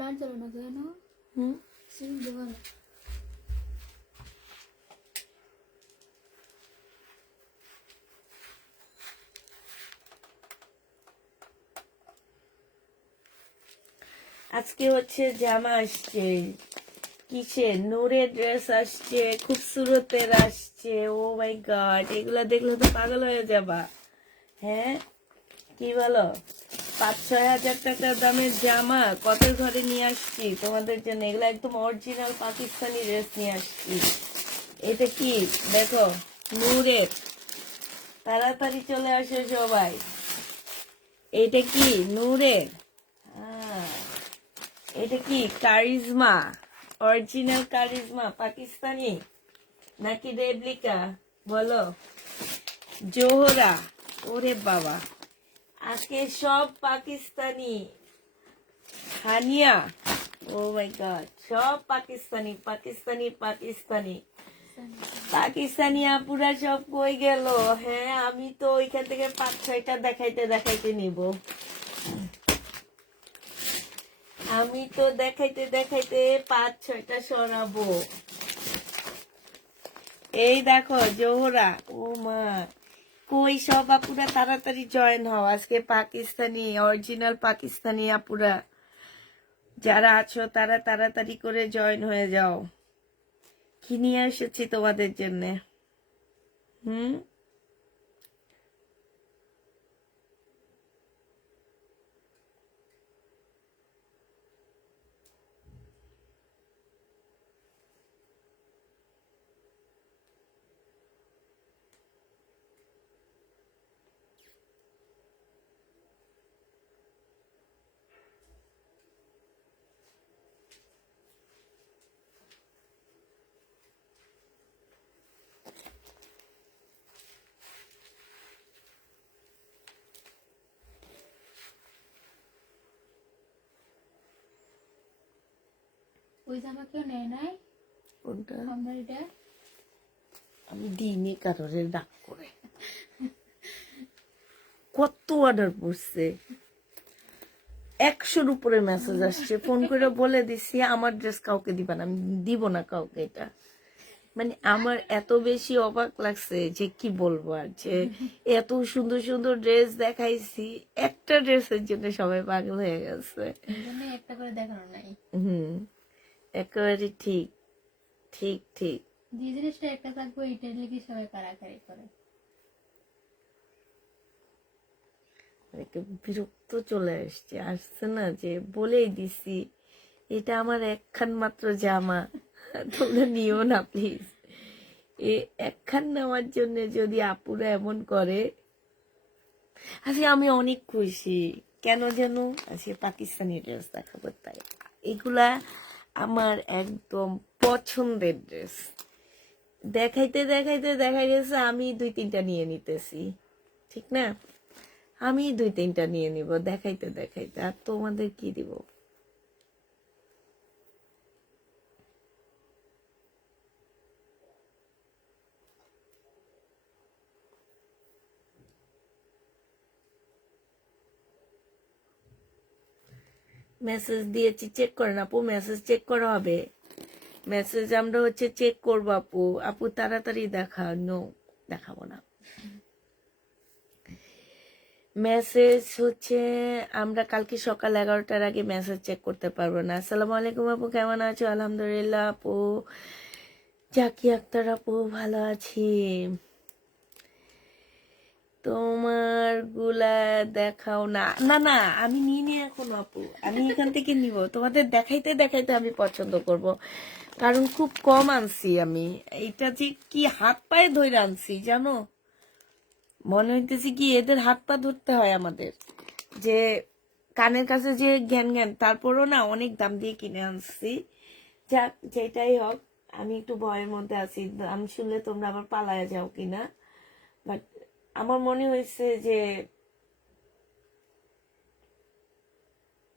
Light জ্বালানো যায় না? সিম দেওয়া না। আজকে হচ্ছে জামা আসছে, কিসের নূরের ড্রেস আসছে, খুবসুরতের আসছে। ও মাই গড, এগুলা দেখলে তো পাগল হয়ে যাবা। হ্যাঁ কি বলো, 5-6 হাজার টাকা দামের জামা কত ঘরে নিয়ে আসছি তোমাদের জন্য। এগুলো একদম অরিজিনাল পাকিস্তানি ড্রেস নিয়ে আসছি। এটা কি দেখো, নূরের। তাড়াতাড়ি চলে আসো সবাই। এটা কি নূরের, এটা কি কারিজমা, অরিজিনাল কারিজমা পাকিস্তানি নাকি রেপ্লিকা বলো? জোহরা, ওরে বাবা, আজকে সব পাকিস্তানি। হানিয়া, ও মাই গড, সব পাকিস্তানি পাকিস্তানি পাকিস্তানি পাকিস্তানি আপুরা সব কই গেল? হ্যাঁ আমি তো ওইখান থেকে 5-6টা দেখাইতে দেখাইতে নিব। আমি তো দেখাইতে দেখাইতে 5-6টা সরাবো। এই দেখো জোহরা, ও মা, কই সব আপুরা তাড়াতাড়ি জয়েন হও। আজকে পাকিস্তানি, অরিজিনাল পাকিস্তানি আপুরা যারা আছো তারা তাড়াতাড়ি করে জয়েন হয়ে যাও। কি নিয়ে এসেছি তোমাদের জন্যে? হুম, ওই জামা কেউ নেয় নাই? কোনটা? আমার এটা আমি দিইনি কারোর ডাক করে। কত অর্ডার পড়ছে, 100-র উপরে মেসেজ আসছে। ফোন করে বলে দিছি আমার ড্রেস কাউকে দিবা না, আমি দিব না কাউকে। এটা মানে আমার এত বেশি অবাক লাগছে যে কি বলবো আর, যে এত সুন্দর সুন্দর ড্রেস দেখাইছি, একটা ড্রেসের জন্য সবাই পাগল হয়ে গেছে। একটা করে দেখানো নাই। হুম, একেবারে ঠিক ঠিক ঠিক। যে জিনিসটা একটা থাকবে এটা লেগে সবাই কারাকারি করে। বিরক্ত চলে আসছে না, যে বলেই দিছি এটা আমার একখান মাত্র জামা, তোমরা নিও না প্লিজ। একখান নেওয়ার জন্য যদি আপুরা এমন করে, আজকে আমি অনেক খুশি। কেন যেন আজকে পাকিস্তানি ড্রেস দেখাবো, তাই এগুলা আমার একদম পছন্দের ড্রেস। দেখাইতে দেখাইতে দেখা গেছে আমি 2-3টা নিয়ে নিতেছি, ঠিক না? আমি 2-3টা নিয়ে নিব দেখাইতে দেখাইতে, আর তোমাদের কি দিব? মেসেজ দিয়েছি, চেক করেন আপু, মেসেজ চেক করা হবে। মেসেজ আমরা হচ্ছে চেক করবো আপু। আপু তাড়াতাড়ি দেখানো, দেখাবো না মেসেজ হচ্ছে। আমরা কালকে সকাল 11টার আগে মেসেজ চেক করতে পারবো না। আসসালামু আলাইকুম আপু, কেমন আছো? আলহামদুলিল্লাহ আপু। জাকি আক্তার আপু, ভালো আছি। তোমার গুলা দেখাও না। না না, আমি নিয়ে নিয়ে এখন আপু, আমি এখান থেকে নিব। তোমাদের দেখাইতে দেখাইতে আমি পছন্দ করব, কারণ খুব কম আনছি আমি। এটা যে কি হাত পায়ে ধরে আনছি জানো, মনে হইতেছে কি এদের হাত পা ধরতে হয় আমাদের, যে কানের কাছে যে জ্ঞান জ্ঞান। তারপরও না অনেক দাম দিয়ে কিনে আনছি। যাক, যেটাই হোক, আমি একটু ভয়ের মধ্যে আছি, দাম শুনলে তোমরা আবার পালায়া যাও কিনা। বাট আমার মনে হয়েছে যে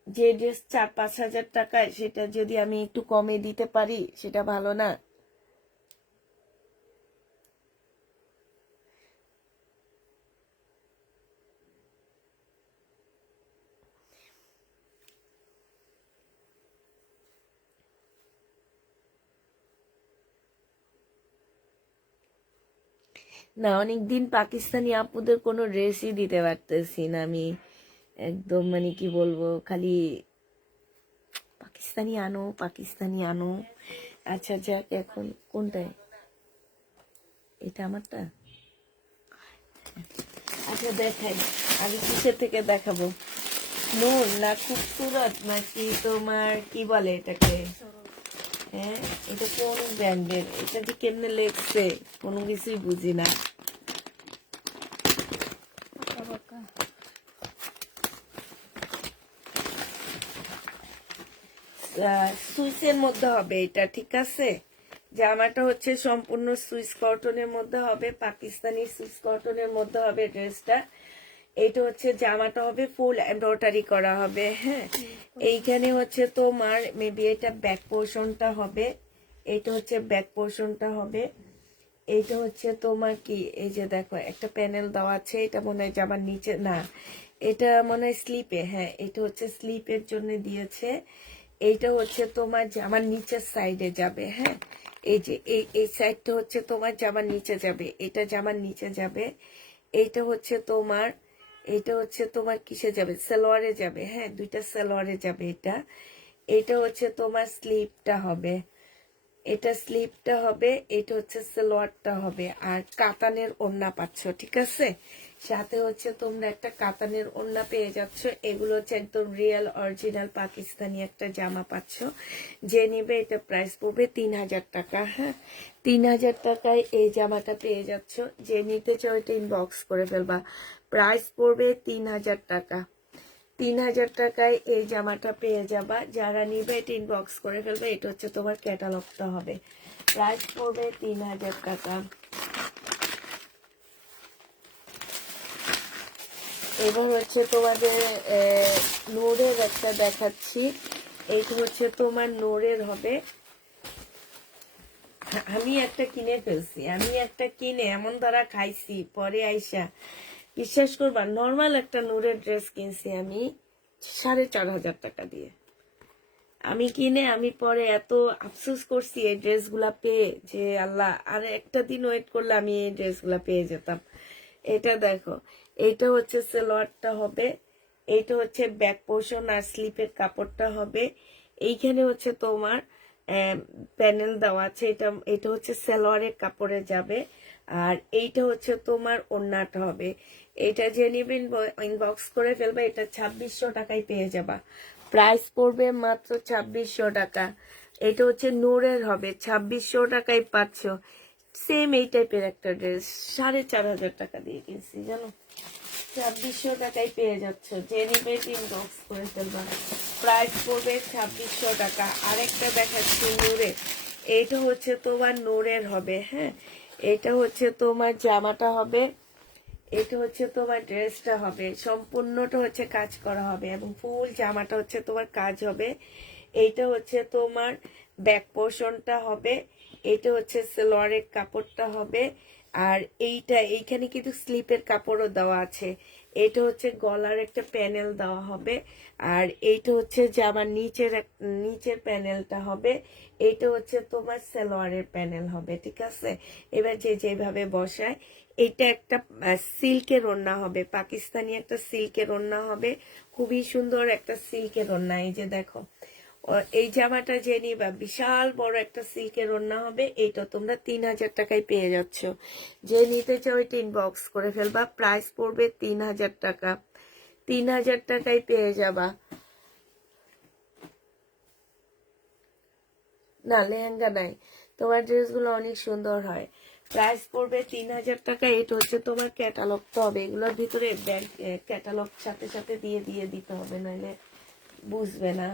যে ড্রেস 4-5 হাজার টাকায়, সেটা যদি আমি একটু কমে দিতে পারি সেটা ভালো না? না, অনেকদিন পাকিস্তানি আপুদের কোনো ড্রেসই দিতে পারতেছি না আমি। একদম মানে কি বলবো, খালি পাকিস্তানি আনো পাকিস্তানি আনো। আচ্ছা যাক, এখন কোনটায়? এটা আমারটা। আচ্ছা দেখাই, আমি কিসের থেকে দেখাবো? নূর না খুবসুরত নাকি তোমার কি বলে এটাকে? হ্যাঁ, এটা কোন ব্র্যান্ডের? এটা যে কেমনে লেখছে কোনো কিছুই বুঝি না। পাকা পাকা। সুইসের মধ্যে হবে এটা, ঠিক আছে? জামাটা হচ্ছে সম্পূর্ণ সুইস কটনের মধ্যে হবে, পাকিস্তানি সুইস কটনের মধ্যে হবে ড্রেসটা। এইটা হচ্ছে জামাটা হবে ফুল এমব্রয়ডারি করা হবে। হ্যাঁ, এইখানে হচ্ছে তোমার মেবি এটা ব্যাক পোর্শনটা হবে। এইটা হচ্ছে ব্যাক পোর্শনটা হবে। এইটা হচ্ছে তোমার কি, এই যে দেখো একটা প্যানেল দেওয়া আছে, এটা মনে হয় জামার নিচে না, এটা মনে হয় স্লিপে। হ্যাঁ, এটা হচ্ছে স্লিপের জন্য দিয়েছে। এইটা হচ্ছে তোমার জামার নিচের সাইডে যাবে। হ্যাঁ, এই যে এই সাইডটা হচ্ছে তোমার জামার নিচে যাবে, এটা জামার নিচে যাবে। এইটা হচ্ছে তোমার, এটা হচ্ছে তোমার কিসে যাবে, সালোয়ারে যাবে। হ্যাঁ, দুইটা সালোয়ারে যাবে এটা। এটা হচ্ছে তোমার স্লিপটা হবে, এটা স্লিপটা হবে, এটা হচ্ছে সালোয়ারটা হবে। আর কাতানের ওড়না পাচ্ছ, ঠিক আছে? সাথে হচ্ছে তোমরা একটা কাতানের ওড়না পেয়ে যাচ্ছ। এগুলো হচ্ছে একদম রিয়েল অরিজিনাল পাকিস্তানি একটা জামা পাচ্ছ। যে নিবে এটা প্রাইস পড়বে 3000 টাকা। হ্যাঁ, 3000 টাকায় এই জামাটা পেয়ে যাচ্ছ। যে নিতে চাও এটা ইনবক্স করে ফেলবা, প্রাইস পড়বে 3000 টাকা। 3000 টাকায় এই জামাটা পেয়ে যাবা। যারা নিবে এটা ইনবক্স করে ফেলবে। এটা হচ্ছে তোমার ক্যাটালগটা হবে, প্রাইস পড়বে 3000 টাকা। এবার হচ্ছে তোমাদের নূরের একটা দেখাচ্ছি। এইটা হচ্ছে তোমার নূরের হবে। আমি একটা কিনে ফেলছি, আমি একটা কিনে এমন দ্বারা খাইছি পরে আইসা, বিশ্বাস করবা, নর্মাল একটা নূরের ড্রেস কিনছি আমি 4500 টাকা দিয়ে। আমি কিনে আমি পরে এত আফসোস করছি এই ড্রেসগুলা পেয়ে, যে আল্লাহ আর একটা দিন ওয়েট করলে আমি এই ড্রেসগুলা পেয়ে যেতাম। এটা দেখো, এইটা হচ্ছে সালোয়ারটা হবে, এইটা হচ্ছে ব্যাক পোর্শন আর স্লিপের কাপড়টা হবে। এইখানে হচ্ছে তোমার প্যানেল দেওয়া আছে, এটা এটা হচ্ছে সালোয়ারের কাপড়ে যাবে। আর এইটা হচ্ছে তোমার ওড়নাটা হবে। এটা যে নিবে ইনবক্স করে ফেলবে, এটা 2600 টাকায় পেয়ে যাবা। প্রাইস পড়বে মাত্র 2600 টাকা। এটা হচ্ছে নূরের হবে, 2600 টাকায় পাচ্ছ। সেম এই টাইপের একটা ড্রেস 4500 টাকা দিয়ে কিনছি, জানো? 2600 টাকায় পেয়ে যাচ্ছ। যে নিবে ইনবক্স করে ফেলবা, প্রাইস পড়বে 2600 টাকা। আরেকটা দেখাচ্ছি নূরের, এইটা হচ্ছে তোমার নূরের হবে। হ্যাঁ, এটা হচ্ছে তোমার জামাটা হবে, এটা হচ্ছে তোমার ড্রেসটা হবে, সম্পূর্ণটা হচ্ছে কাজ করা হবে এবং ফুল জামাটা হচ্ছে তোমার কাজ হবে। এইটা হচ্ছে তোমার ব্যাক পোর্শনটা হবে, এটা হচ্ছে সালোয়ারের কাপড়টা হবে। আর এইখানে কিন্তু স্লিপের কাপড়ও দেওয়া আছে। এটা হচ্ছে গলার একটা প্যানেল দেওয়া হবে। আর এইটা হচ্ছে জামার নিচের প্যানেলটা হবে। এইটা হচ্ছে তোমার সালোয়ারের প্যানেল হবে, ঠিক আছে? এবার যে যেভাবে বসায়, এটা একটা সিল্কের ওড়না হবে, পাকিস্তানি একটা সিল্কের ওড়না হবে, খুবই সুন্দর একটা সিল্কের ওড়না। এই যে দেখো, এই জামাটা যে নিবা বিশাল বড় একটা সিল্কের ওড়না হবে। এইটা তোমরা 3000 টাকায় পেয়ে যাচ্ছ। যে নিতে চাও এটা ইনবক্স করে ফেলবা, প্রাইস পড়বে 3000 টাকা। 3000 টাকায় পেয়ে যাবা। না, লেহেঙ্গা নাই, তোমার ড্রেসগুলো অনেক সুন্দর হয়। প্রাইস পড়বে 3000 টাকা। এটা হচ্ছে তোমার ক্যাটালগটা হবে, এগুলোর ভিতরে ব্যাংক ক্যাটালগ সাথে সাথে দিয়ে দিয়ে দিতে হবে, নইলে বুঝবে না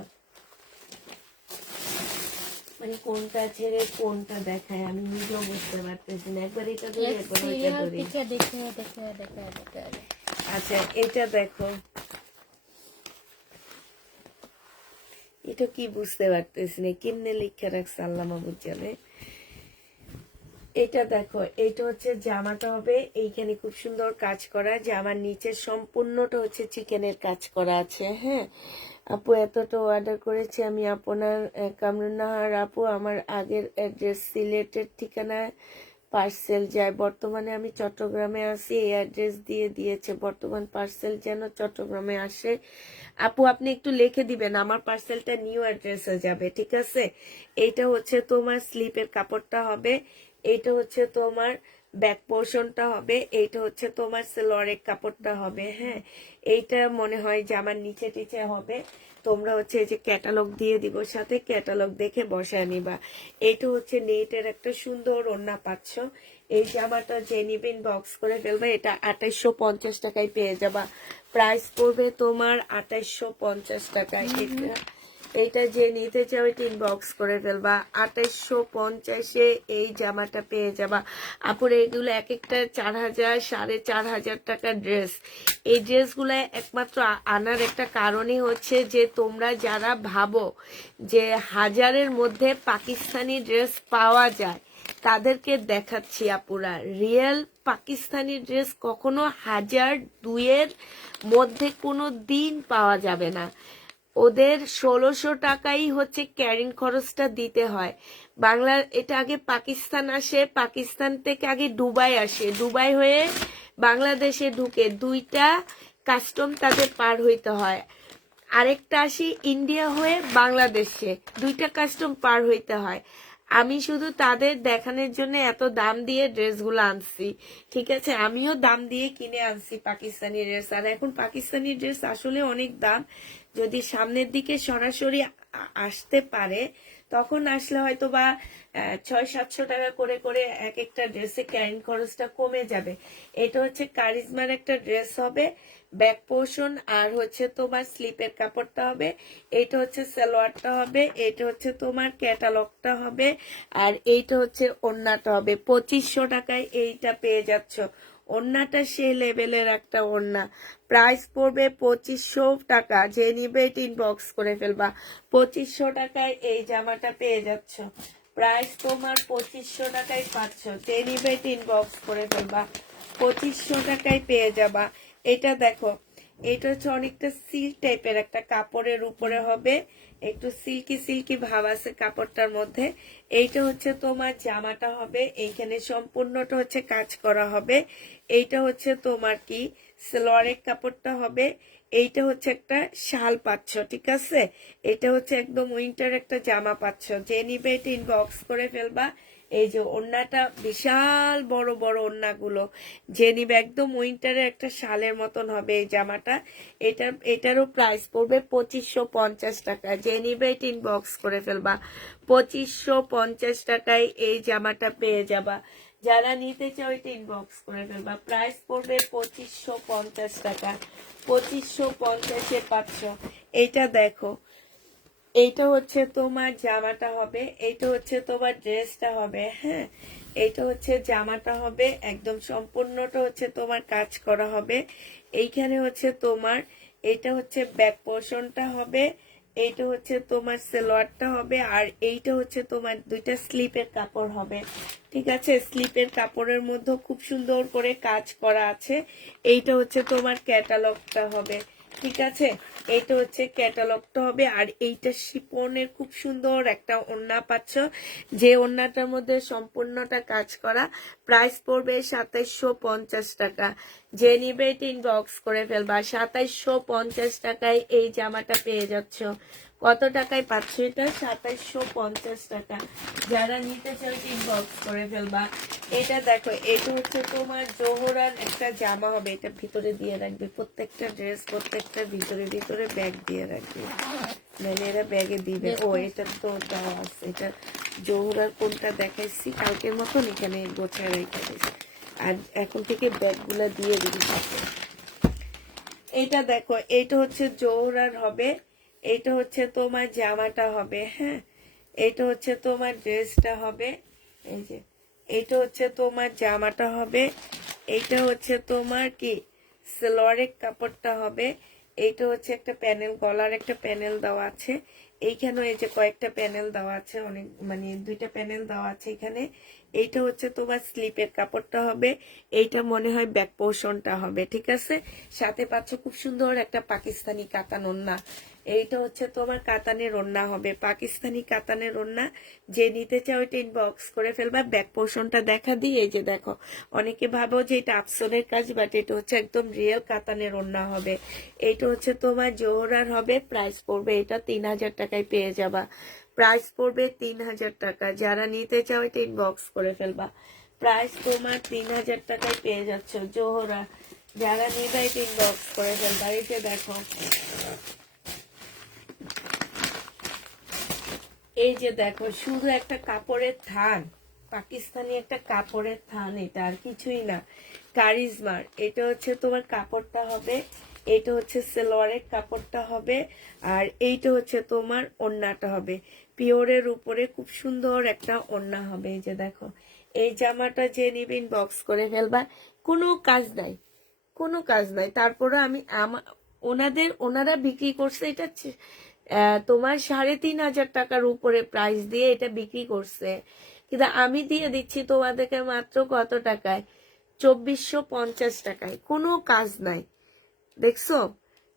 মানে কোনটা ছেড়ে কোনটা দেখায়, আমি নিজেও বুঝতে পারতেছি না। একবার এটা ধরি, একবার ওইটা সিরিয়াল ধরি। থেকে দেখে দেখে দেখে দেখে। আচ্ছা, এটা দেখো, এটা কি বুঝতে পারতেছি না, কেমনে লিখে রাখছে আল্লাহ মাহবুব জানে। এটা দেখো, এটা হচ্ছে জামাটা হবে, এইখানে খুব সুন্দর কাজ করা, জামার নিচে সম্পূর্ণটা হচ্ছে চিকেনের কাজ করা আছে। হ্যাঁ আপু, এতটা অর্ডার করেছি আমি আপনার কামরুন্নাহার আপু, আমার আগের অ্যাড্রেস সিলেটের ঠিকানা পার্সেল যায়। বর্তমানে আমি চট্টগ্রামে আছি, এই অ্যাড্রেস দিয়ে দিয়েছে, বর্তমান পার্সেল যেন চট্টগ্রামে আসে। আপু আপনি একটু লিখে দিবেন, আমার পার্সেলটা নিউ অ্যাড্রেসে যাবে, ঠিক আছে? এইটা হচ্ছে তোমার স্লিপের কাপড়টা হবে, এইটা হচ্ছে তোমার ব্যাক পোর্শনটা হবে, এইটা হচ্ছে তোমার সেলোয়ারের কাপড়টা হবে। হ্যাঁ, এইটা মনে হয় যে আমার নিচে টিচে হবে। তোমরা হচ্ছে এই যে ক্যাটালগ দিয়ে দিব, সাথে ক্যাটালগ দেখে বসায় নিবা। এইটা হচ্ছে নেটের একটা সুন্দর ওড়না পাচ্ছ। এই জামাটা যে নিবেন বক্স করে ফেলবে, এটা 2850 টাকায় পেয়ে যাবা। প্রাইস পড়বে তোমার 2850 টাকায়। এটা যে নিতে চাও এটা ইনবক্স করে ফেলবা, 2850-এ এই জামাটা পেয়ে যাবা। আপুরে এগুলো এক একটা 4000 4500 টাকার ড্রেস। এই ড্রেসগুলো একমাত্র আনার একটা কারণই হচ্ছে যে তোমরা যারা ভাবো যে হাজারের মধ্যে পাকিস্তানি ড্রেস পাওয়া যায়, তাদেরকে দেখাচ্ছি আপুরা, রিয়েল পাকিস্তানি ড্রেস কখনো 1000-2000-এর মধ্যে কোনো দিন পাওয়া যাবে না। ওদের 1600 টাকাই হচ্ছে ক্যারিং খরচটা দিতে হয়। বাংলার এটা আগে পাকিস্তান আসে, পাকিস্তান থেকে আগে দুবাই আসে, দুবাই হয়ে বাংলাদেশে ঢুকে, দুইটা কাস্টম তাদের পার হইতে হয়। আরেকটা আসি ইন্ডিয়া হয়ে বাংলাদেশে, দুইটা কাস্টম পার হইতে হয়। আমি শুধু তাদের দেখানোর জন্য এত দাম দিয়ে ড্রেসগুলো আনছি, ঠিক আছে? আমিও দাম দিয়ে কিনে আনছি পাকিস্তানি ড্রেস। আর এখন পাকিস্তানি ড্রেস আসলে অনেক দাম। যদি সামনের দিকে সরাসরি আসতে পারে, তখন আসলে হয়তো বা 600-700 টাকা করে করে এক একটা ড্রেসে ক্যারিং খরচটা কমে যাবে। এটা হচ্ছে কারিজমার একটা ড্রেস হবে, ব্যাক পোর্শন আর হচ্ছে তোমার স্লিপের কাপড়টা হবে, এইটা হচ্ছে সালোয়ারটা হবে, এইটা হচ্ছে তোমার ক্যাটালগটা হবে, আর এইটা হচ্ছে ওড়নাটা হবে। 2500 টাকায় এইটা পেয়ে যাচ্ছ। ওড়নাটা সে লেভেলের একটা ওড়না, প্রাইস পড়বে 2500 টাকা। যে নিবে এটা ইনবক্স করে ফেলবা। 2500 টাকায় এই জামাটা পেয়ে যাচ্ছ, প্রাইস তোমার 2500 টাকায় পাচ্ছ। যে নিবে এটা ইনবক্স করে ফেলবা, 2500 টাকায় পেয়ে যাবা। এটা দেখো, এটা হচ্ছে অনেকটা সিল্ক টাইপের একটা কাপড়ের উপরে হবে, একটু সিল্কি সিল্কি ভাব আছে কাপড়টার মধ্যে। এইটা হচ্ছে তোমার জামাটা হবে, এইখানে সম্পূর্ণটা হচ্ছে কাজ করা হবে। এইটা হচ্ছে তোমার কি সালোয়ারের কাপড়টা হবে, এইটা হচ্ছে একটা শাল পাচ্ছ, ঠিক আছে? এটা হচ্ছে একদম উইন্টার একটা জামা পাচ্ছ। যে নিবে এটা ইনবক্স করে ফেলবা। এই যে ওড়নাটা, বিশাল বড় বড় ওড়নাগুলো, যে নিবে একদম উইন্টারের একটা শালের মতন হবে এই জামাটা। এটারও প্রাইস পড়বে 2550 টাকা। যে নিবে এটা ইনবক্স করে ফেলবা, 2550 টাকায় এই জামাটা পেয়ে যাবা। যারা নিতে চাও এটা ইনবক্স করে ফেলবা, প্রাইস পড়বে 2550 টাকা। 2550-এ পাচ্ছ। এইটা দেখো, এইটা হচ্ছে তোমার জামাটা হবে, এইটা হচ্ছে তোমার ড্রেসটা হবে। হ্যাঁ, এইটা হচ্ছে জামাটা হবে, একদম সম্পূর্ণটা হচ্ছে তোমার কাজ করা হবে। এইখানে হচ্ছে তোমার, এটা হচ্ছে ব্যাক পোর্শনটা হবে, এইটা হচ্ছে তোমার সালোয়ারটা হবে, আর এইটা হচ্ছে তোমার দুইটা স্লিপের কাপড় হবে, ঠিক আছে? স্লিপের কাপড়ের মধ্যে খুব সুন্দর করে কাজ করা আছে। এইটা হচ্ছে তোমার ক্যাটালগটা হবে, ঠিক আছে? এইটা হচ্ছে ক্যাটালগটা হবে। আর এইটা শিপনের খুব সুন্দর একটা ওড়না পাচ্ছ, যে ওড়নাটার মধ্যে সম্পূর্ণটা কাজ করা। প্রাইস পড়বে 2750 টাকা। যে নিবে এটা ইনবক্স করে ফেলবা, 2750 টাকায় এই জামাটা পেয়ে যাচ্ছ। কত টাকায় পাচ্ছ এটা? 2750 টাকা। যারা নিতে চাও ইনবক্স করে ফেলবা। এটা দেখো, এটা হচ্ছে তোমার জোহরার একটা জামা হবে, এটা ভিতরে দিয়ে রাখবে, প্রত্যেকটা ড্রেস প্রত্যেকটা ভিতরে ভিতরে ব্যাগ দিয়ে রাখবে, মানে এরা ব্যাগে দিবে। ও এটা তো দেওয়া আছে, এটা জোহরার কোনটা দেখাইছি কালকের মতন এখানে গোছায় রেখে দিয়েছি, আর এখন থেকে ব্যাগগুলা দিয়ে দিবি সাথে। এটা দেখো, এটা হচ্ছে জোহরার হবে, এটা হচ্ছে তোমার জামাটা হবে। হ্যাঁ, এটা হচ্ছে তোমার ড্রেসটা হবে। এই যে এইটা হচ্ছে তোমার জামাটা হবে, এইটা হচ্ছে তোমার কি সালোয়ারের কাপড়টা হবে। এইটা হচ্ছে একটা প্যানেল, গলার একটা প্যানেল দেওয়া আছে এইখানে, এই যে কয়েকটা প্যানেল দেওয়া আছে, অনেক মানে দুইটা প্যানেল দেওয়া আছে এখানে। এইটা হচ্ছে তোমার স্লিপের কাপড়টা হবে, এইটা মনে হয় ব্যাক পোর্শনটা হবে, ঠিক আছে। সাথে পাচ্ছ খুব সুন্দর একটা পাকিস্তানি কাতান ওড়না, এইটা হচ্ছে তোমার কাতানের ওড়না হবে, পাকিস্তানি কাতানের ওড়না। যে নিতে চাও এটা ইনবক্স করে ফেলবা। ব্যাক পোর্শনটা দেখা দিই, এই যে দেখো, অনেকে ভাবো যে এটা আফসনের কাজ, বাট এটা হচ্ছে একদম রিয়েল কাতানের ওড়না হবে। এইটা হচ্ছে তোমার জোহরার হবে, প্রাইস পড়বে এটা 3000 টাকায় পেয়ে যাবা, প্রাইস পড়বে 3000 টাকা। যারা নিতে চাও এটা ইনবক্স করে ফেলবা, প্রাইস তোমার 3000 টাকায় পেয়ে যাচ্ছ জোহরা। যারা নিবে এটা ইনবক্স করে ফেলবা। এই যে দেখো, এই যে দেখো, শুধু একটা কাপড়ের থান, পাকিস্তানি একটা কাপড়ের থান, এটা আর কিছুই না, কারিজমার। এটা হচ্ছে তোমার কাপড়টা হবে, এটা হচ্ছে সালোয়ারের কাপড়টা হবে, আর এইটা হচ্ছে তোমার ওড়নাটা হবে। পিওরের উপরে খুব সুন্দর একটা ওড়না হবে। এই যে দেখো, এই জামাটা যে নিবে ইনবক্স করে ফেলবা। কোনো কাজ নাই, কোনো কাজ নাই। তারপরে আমি ওনারা বিক্রি করছে এটা তোমার 3500 টাকার উপরে প্রাইস দিয়ে এটা বিক্রি করছে, কিন্তু আমি দিয়ে দিচ্ছি তোমাদেরকে মাত্র কত টাকায়, 2450 টাকায়। কোনো কাজ নাই, দেখছো।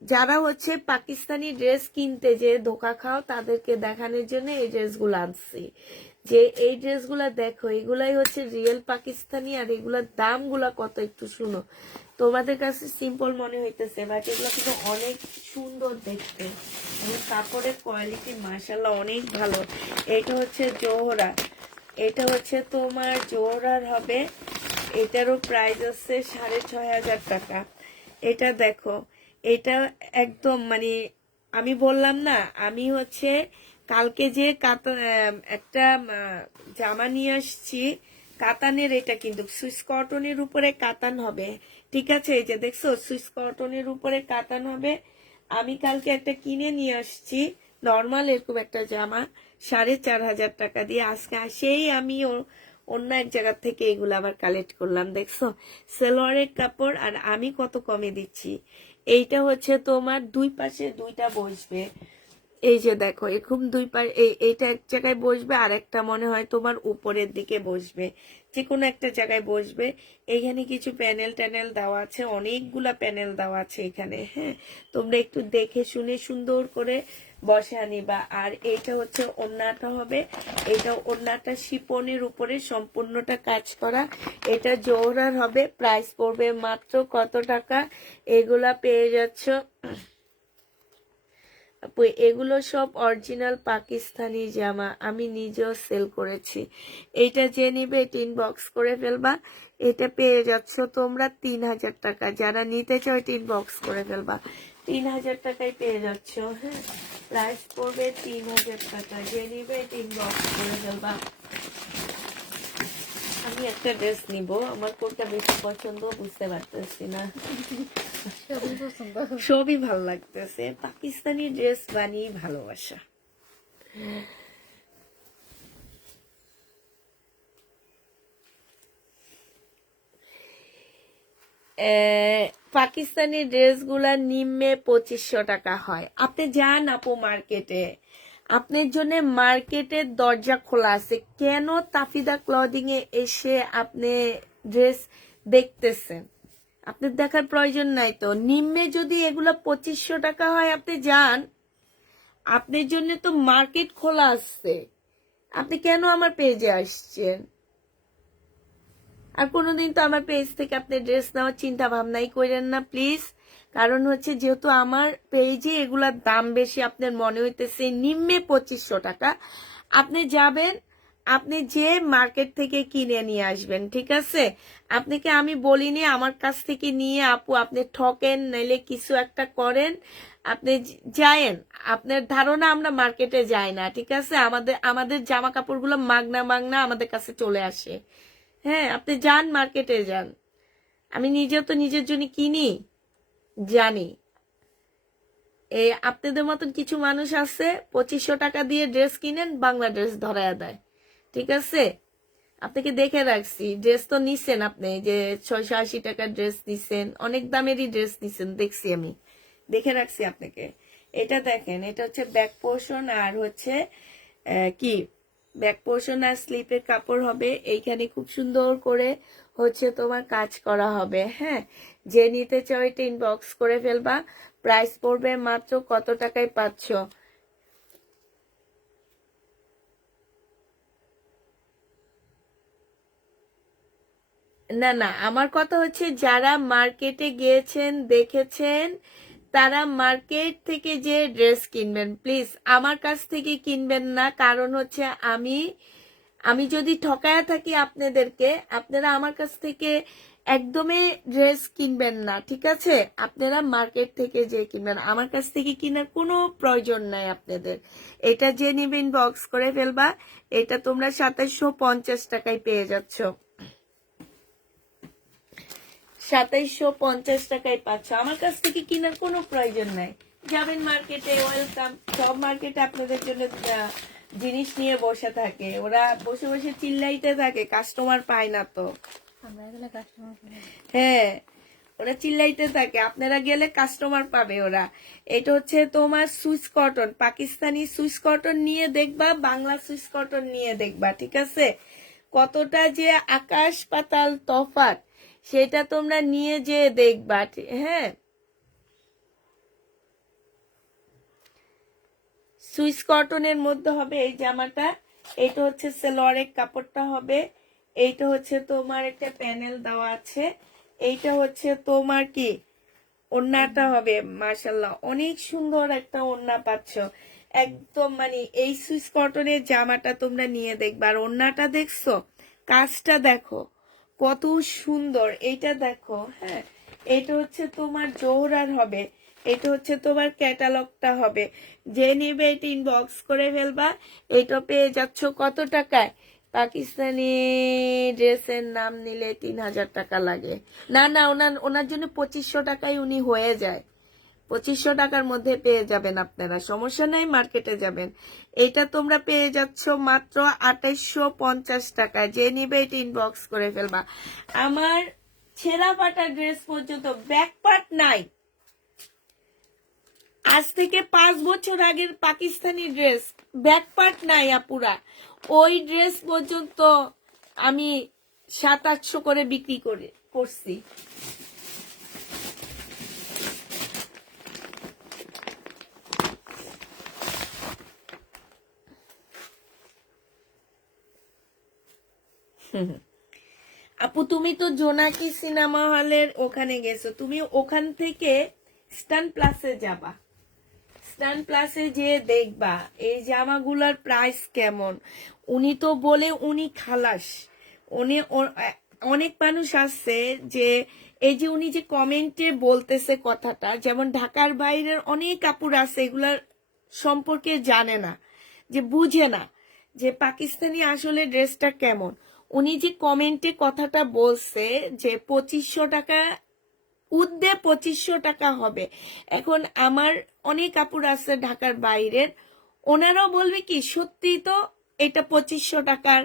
যারা হচ্ছে পাকিস্তানি ড্রেস কিনতে যে ধোকা খাও, তাদেরকে দেখানোর জন্য এই ড্রেসগুলো আনছি, যে এই ড্রেসগুলা দেখো, এগুলাই হচ্ছে রিয়েল পাকিস্তানি। আর এগুলার দামগুলা কত একটু শুনো, তোমাদের কাছে সিম্পল মনে হইতেছে, বাট এগুলো কিন্তু অনেক সুন্দর দেখতে, মানে কাপড়ের কোয়ালিটি মাশাআল্লাহ অনেক ভালো। এটা হচ্ছে জোহরা, এটা হচ্ছে তোমার জোহরার হবে, এটারও প্রাইস আছে 6500 টাকা। এটা দেখো, এটা একদম মানে আমি বললাম না, আমি হচ্ছে কালকে যে একটা জামা নিয়ে আসছি কাতানের, এটা কিন্তু সুইস কটনের উপরে কাতান হবে, ঠিক আছে। এই যে দেখছো, সুইস কটনের উপরে কাতান হবে। আমি কালকে একটা কিনে নিয়ে আসছি নর্মাল এরকম একটা জামা 4500 টাকা দিয়ে। আজকে সেই আমি অন্য এক জায়গা থেকে এগুলো আবার কালেক্ট করলাম, দেখছো সালোয়ারের কাপড়। আর আমি কত কমে দিচ্ছি। এইটা হচ্ছে তোমার দুই পাশে দুইটা বসবে, এই যে দেখো, এরকম দুই পাশে, এইটা এক জায়গায় বসবে, আর একটা মনে হয় তোমার উপরের দিকে বসবে, যে কোনো একটা জায়গায় বসবে। এখানে কিছু প্যানেল ট্যানেল দেওয়া আছে, অনেকগুলা প্যানেল দেওয়া আছে এখানে, হ্যাঁ। তোমরা একটু দেখে শুনে সুন্দর করে বসে আনিবা। আর এইটা হচ্ছে ওড়নাটা হবে, এটা ওড়নাটা শিপনের উপরে সম্পূর্ণটা কাজ করা, এটা জোহরার হবে। প্রাইস পড়বে মাত্র কত টাকা, এগুলা পেয়ে যাচ্ছ। এগুলো সব অরিজিনাল পাকিস্তানি জামা, আমি নিজেও সেল করেছি। এইটা যে নিবে এটা ইনবক্স করে ফেলবা, এটা পেয়ে যাচ্ছ তোমরা 3000 টাকা। যারা নিতে চাও এটা ইনবক্স করে ফেলবা, 3000 টাকায় পেয়ে যাচ্ছ, হ্যাঁ। প্রাইস পড়বে 3000 টাকা, যে নিবে এটা ইনবক্স করে ফেলবা। আমি একটা ড্রেস নিব, আমার কোনটা বেশি পছন্দ বুঝতে পারতেছি না, সবই পছন্দ। সবই ভালো লাগতেছে। পাকিস্তানি ড্রেস বানিয়ে ভালোবাসা। পাকিস্তানি ড্রেসগুলা নিম্নে 2500 টাকা হয়। আপনি যান আপু মার্কেটে, আপনার জন্য মার্কেটের দরজা খোলা আছে, কেন তাফিদা ক্লদিং এ এসে আপনি ড্রেস দেখতেছেন? আপনার দেখার প্রয়োজন নাই তো। নিম্নে যদি এগুলা 2500 টাকা হয়, আপনি যান, আপনার জন্য তো মার্কেট খোলা আছে। আপনি কেন আমার পেজে আসছেন? আর কোনোদিন তো আমার পেজ থেকে আপনি ড্রেস নেওয়ার চিন্তা ভাবনাই করেন না প্লিজ। কারণ হচ্ছে যেহেতু আমার পেজে এগুলার দাম বেশি, আপনার মনে হইতেছে নিম্নে 2500 টাকা, আপনি যাবেন, আপনি যে মার্কেট থেকে কিনে নিয়ে আসবেন, ঠিক আছে। আপনাকে আমি বলিনি আমার কাছ থেকে নিয়ে আপু আপনি ঠকেন, নাইলে কিছু একটা করেন, আপনি যায়েন। আপনার ধারণা আমরা মার্কেটে যাই না, ঠিক আছে। আমাদের জামা কাপড়গুলো মাগনা মাগনা আমাদের কাছে চলে আসে, হ্যাঁ। আপনি যান, মার্কেটে যান। আমি নিজেও তো নিজের জন্য কিনি, জানি। আপনাদের মতন কিছু মানুষ আছে 2500 টাকা দিয়ে ড্রেস কিনেন, বাংলা ড্রেস ধরায়া দেয়, ঠিক আছে। আপনাকে দেখে রাখছি, ড্রেস তো নিছেন আপনি, যে 680 টাকার ড্রেস নিছেন, অনেক দামেরই ড্রেস নিছেন, দেখছি আমি, দেখে রাখছি আপনাকে। এটা দেখেন, এটা হচ্ছে ব্যাক পোর্শন, আর হচ্ছে কি ব্যাক পোর্শন আর স্লিপের কাপড় হবে। এইখানে খুব সুন্দর করে হচ্ছে তোমার কাজ করা হবে। হ্যাঁ, যে নিতে চাও এটা ইনবক্স করে ফেলবা। প্রাইস পড়বে মাত্র কত টাকায় পাচ্ছ? না না, আমার কথা হচ্ছে যারা মার্কেটে গিয়েছেন দেখেছেন তারা মার্কেট থেকে যে ড্রেস কিনবেন, প্লিজ আমার কাছ থেকে কিনবেন না। কারণ হচ্ছে আমি আমি যদি ঠকায়া থাকি আপনাদেরকে, আপনারা আমার কাছ থেকে একদমই ড্রেস কিনবেন না, ঠিক আছে? আপনারা মার্কেট থেকে যে কিনবেন, আমার কাছ থেকে কেনার কোনো প্রয়োজন নাই আপনাদের। এটা যে নিবে ইনবক্স করে ফেলবা। এটা তোমরা 2750 টাকায় পেয়ে যাচ্ছ, 2750 টাকায় পাচ্ছ। আমার কাছ থেকে কেনার কোনো প্রয়োজন নাই। যাবেন মার্কেটে, ওয়েলকাম। সব মার্কেটে আপনাদের জন্য জিনিস নিয়ে বসে থাকে, ওরা বসে বসে চিল্লাইতে থাকে, কাস্টমার পায় না তো। আমরা এগুলো কাস্টমার পাই। হ্যাঁ, ওরা চিল্লাইতে থাকে, আপনারা গেলে কাস্টমার পাবে ওরা। এটা হচ্ছে তোমার Swiss cotton, Pakistani Swiss cotton নিয়ে দেখবা, বাংলা সুইস কটন নিয়ে দেখবা, ঠিক আছে? কতটা যে আকাশ পাতাল তফাৎ সেটা তোমরা নিয়ে যে দেখবা। হ্যাঁ, সুইস কটনের মধ্যে হবে এই জামাটা। এইটা হচ্ছে সেলোয়ারের কাপড়টা হবে। এইটা হচ্ছে তোমার একটা প্যানেল দেওয়া আছে। এইটা হচ্ছে তোমার কি ওড়নাটা হবে। মাশাল্লাহ, অনেক সুন্দর একটা ওড়না পাচ্ছ একদম। মানে এই সুইস কটনের জামাটা তোমরা নিয়ে দেখবা। আর ওড়নাটা দেখছো, কাজটা দেখো কত সুন্দর। এইটা দেখো। হ্যাঁ, এটা হচ্ছে তোমার জোহরার হবে। এটা হচ্ছে তোমার ক্যাটালগটা হবে। যে নিবে এটা ইনবক্স করে ফেলবা। এটা পেয়ে যাচ্ছ কত টাকায়? পাকিস্তানি ড্রেসের নাম নিলে 3000 টাকা লাগে। না না, ওনার জন্য 2500 টাকায় উনি হয়ে যায়। 2500 টাকার মধ্যে পেয়ে যাবেন আপনারা, সমস্যা নাই, মার্কেটে যাবেন। এটা তোমরা পেয়ে যাচ্ছ মাত্র 2850 টাকায়। যে নিবে এটা ইনবক্স করে ফেলবা। আমার ছেঁড়া ফাটা ড্রেস পর্যন্ত ব্যাক পার্ট নাই। আজ থেকে 5 বছর আগের পাকিস্তানি ড্রেস ব্যাক পার্ট নাই আপুরা। ওই ড্রেস পর্যন্ত আমি 700-800 করে বিক্রি করছি। আপু তুমি তো জোনাকি সিনেমা হলের ওখানে গেছো, তুমি ওখান থেকে স্টান প্লাসে যাবা। স্টান প্লাসে যে দেখবা এই জামাগুলোর প্রাইস কেমন। উনি তো বলে উনি খালাস। উনি অনেক মানুষ আছে যে এই যে উনি যে কমেন্টে বলতেছে কথাটা, যেমন ঢাকার বাইরের অনেক কাপড় আছে এগুলার সম্পর্কে জানে না, যে বুঝে না যে পাকিস্তানি আসলে ড্রেসটা কেমন। উনি যে কমেন্টে কথাটা বলছে যে 2500 টাকা উদ্দে 2500 টাকা হবে। এখন আমার অনেক কাপড় আছে ঢাকার বাইরের, ওনারাও বলবে কি সত্যি তো এটা 2500 টাকার।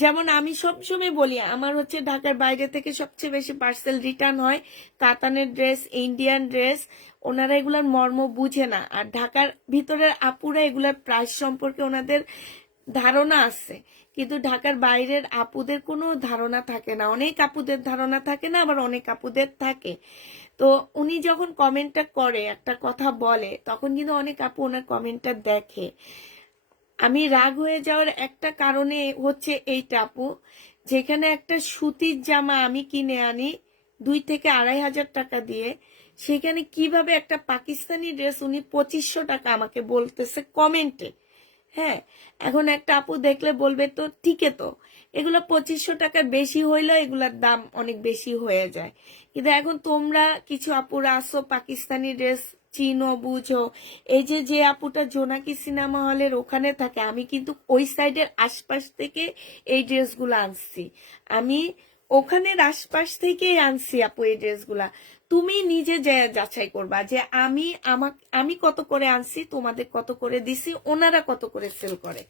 যেমন আমি সবসময় বলি আমার হচ্ছে ঢাকার বাইরে থেকে সবচেয়ে বেশি পার্সেল রিটার্ন হয় কাতানের ড্রেস, ইন্ডিয়ান ড্রেস। ওনারা এগুলার মর্ম বুঝে না। আর ঢাকার ভিতরের আপুরা এগুলার প্রাইস সম্পর্কে ওনাদের ধারণা আছে, কিন্তু ঢাকার বাইরের আপুদের কোনো ধারণা থাকে না। অনেক আপুদের ধারণা থাকে না, আবার অনেক আপুদের থাকে। তো উনি যখন কমেন্টটা করে একটা কথা বলে, তখন কিন্তু অনেক আপু ওনার কমেন্টটা দেখে। আমি রাগ হয়ে যাওয়ার একটা কারণে হচ্ছে এইটা আপু, যেখানে একটা সুতির জামা আমি কিনে আনি 2 থেকে 2500 টাকা দিয়ে, সেখানে কিভাবে একটা পাকিস্তানি ড্রেস উনি 2500 টাকা আমাকে বলতেছে কমেন্টে। হ্যাঁ, এখন একটা আপু দেখলে বলবে তো ঠিকই তো, এগুলো 2500 টাকার বেশি হইলেও এগুলার দাম অনেক বেশি হয়ে যায়। কিন্তু এখন তোমরা কিছু আপুরা আসো পাকিস্তানি ড্রেস চিনো বুঝো। এই যে যে আপুটা জোনাকি সিনেমা হলের ওখানে থাকে, আমি কিন্তু ওই সাইডের আশপাশ থেকে এই ড্রেসগুলো আনছি। আমি ওখানের আশপাশ থেকেই আনছি আপু এই ড্রেসগুলা। তুমি নিজে যাচাই করবা যে আমি কত করে আনছি, তোমাদের কত করে দিছি, ওনারা কত করে সেল করে।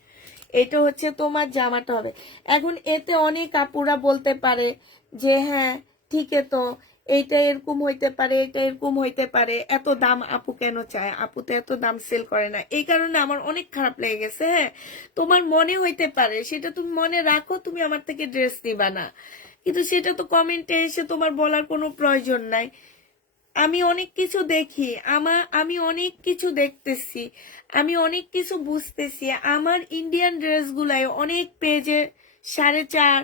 এটা হচ্ছে তোমার জামাটা হবে। এখন এতে অনেক আপুরা বলতে পারে যে হ্যাঁ ঠিক তো, এইটা এরকম হইতে পারে, এটা এরকম হইতে পারে, এত দাম আপু কেন চায়, আপু তো এত দাম সেল করে না। এই কারণে আমার অনেক খারাপ লেগে গেছে। হ্যাঁ, তোমার মনে হইতে পারে, সেটা তুমি মনে রাখো, তুমি আমার থেকে ড্রেস নিবা না, কিন্তু সেটা তো কমেন্টে এসে তোমার বলার কোনো প্রয়োজন নাই। আমি অনেক কিছু দেখি, আমি অনেক কিছু দেখতেছি, আমি অনেক কিছু বুঝতেছি। আমার ইন্ডিয়ান ড্রেসগুলাই অনেক পেজে 4.5,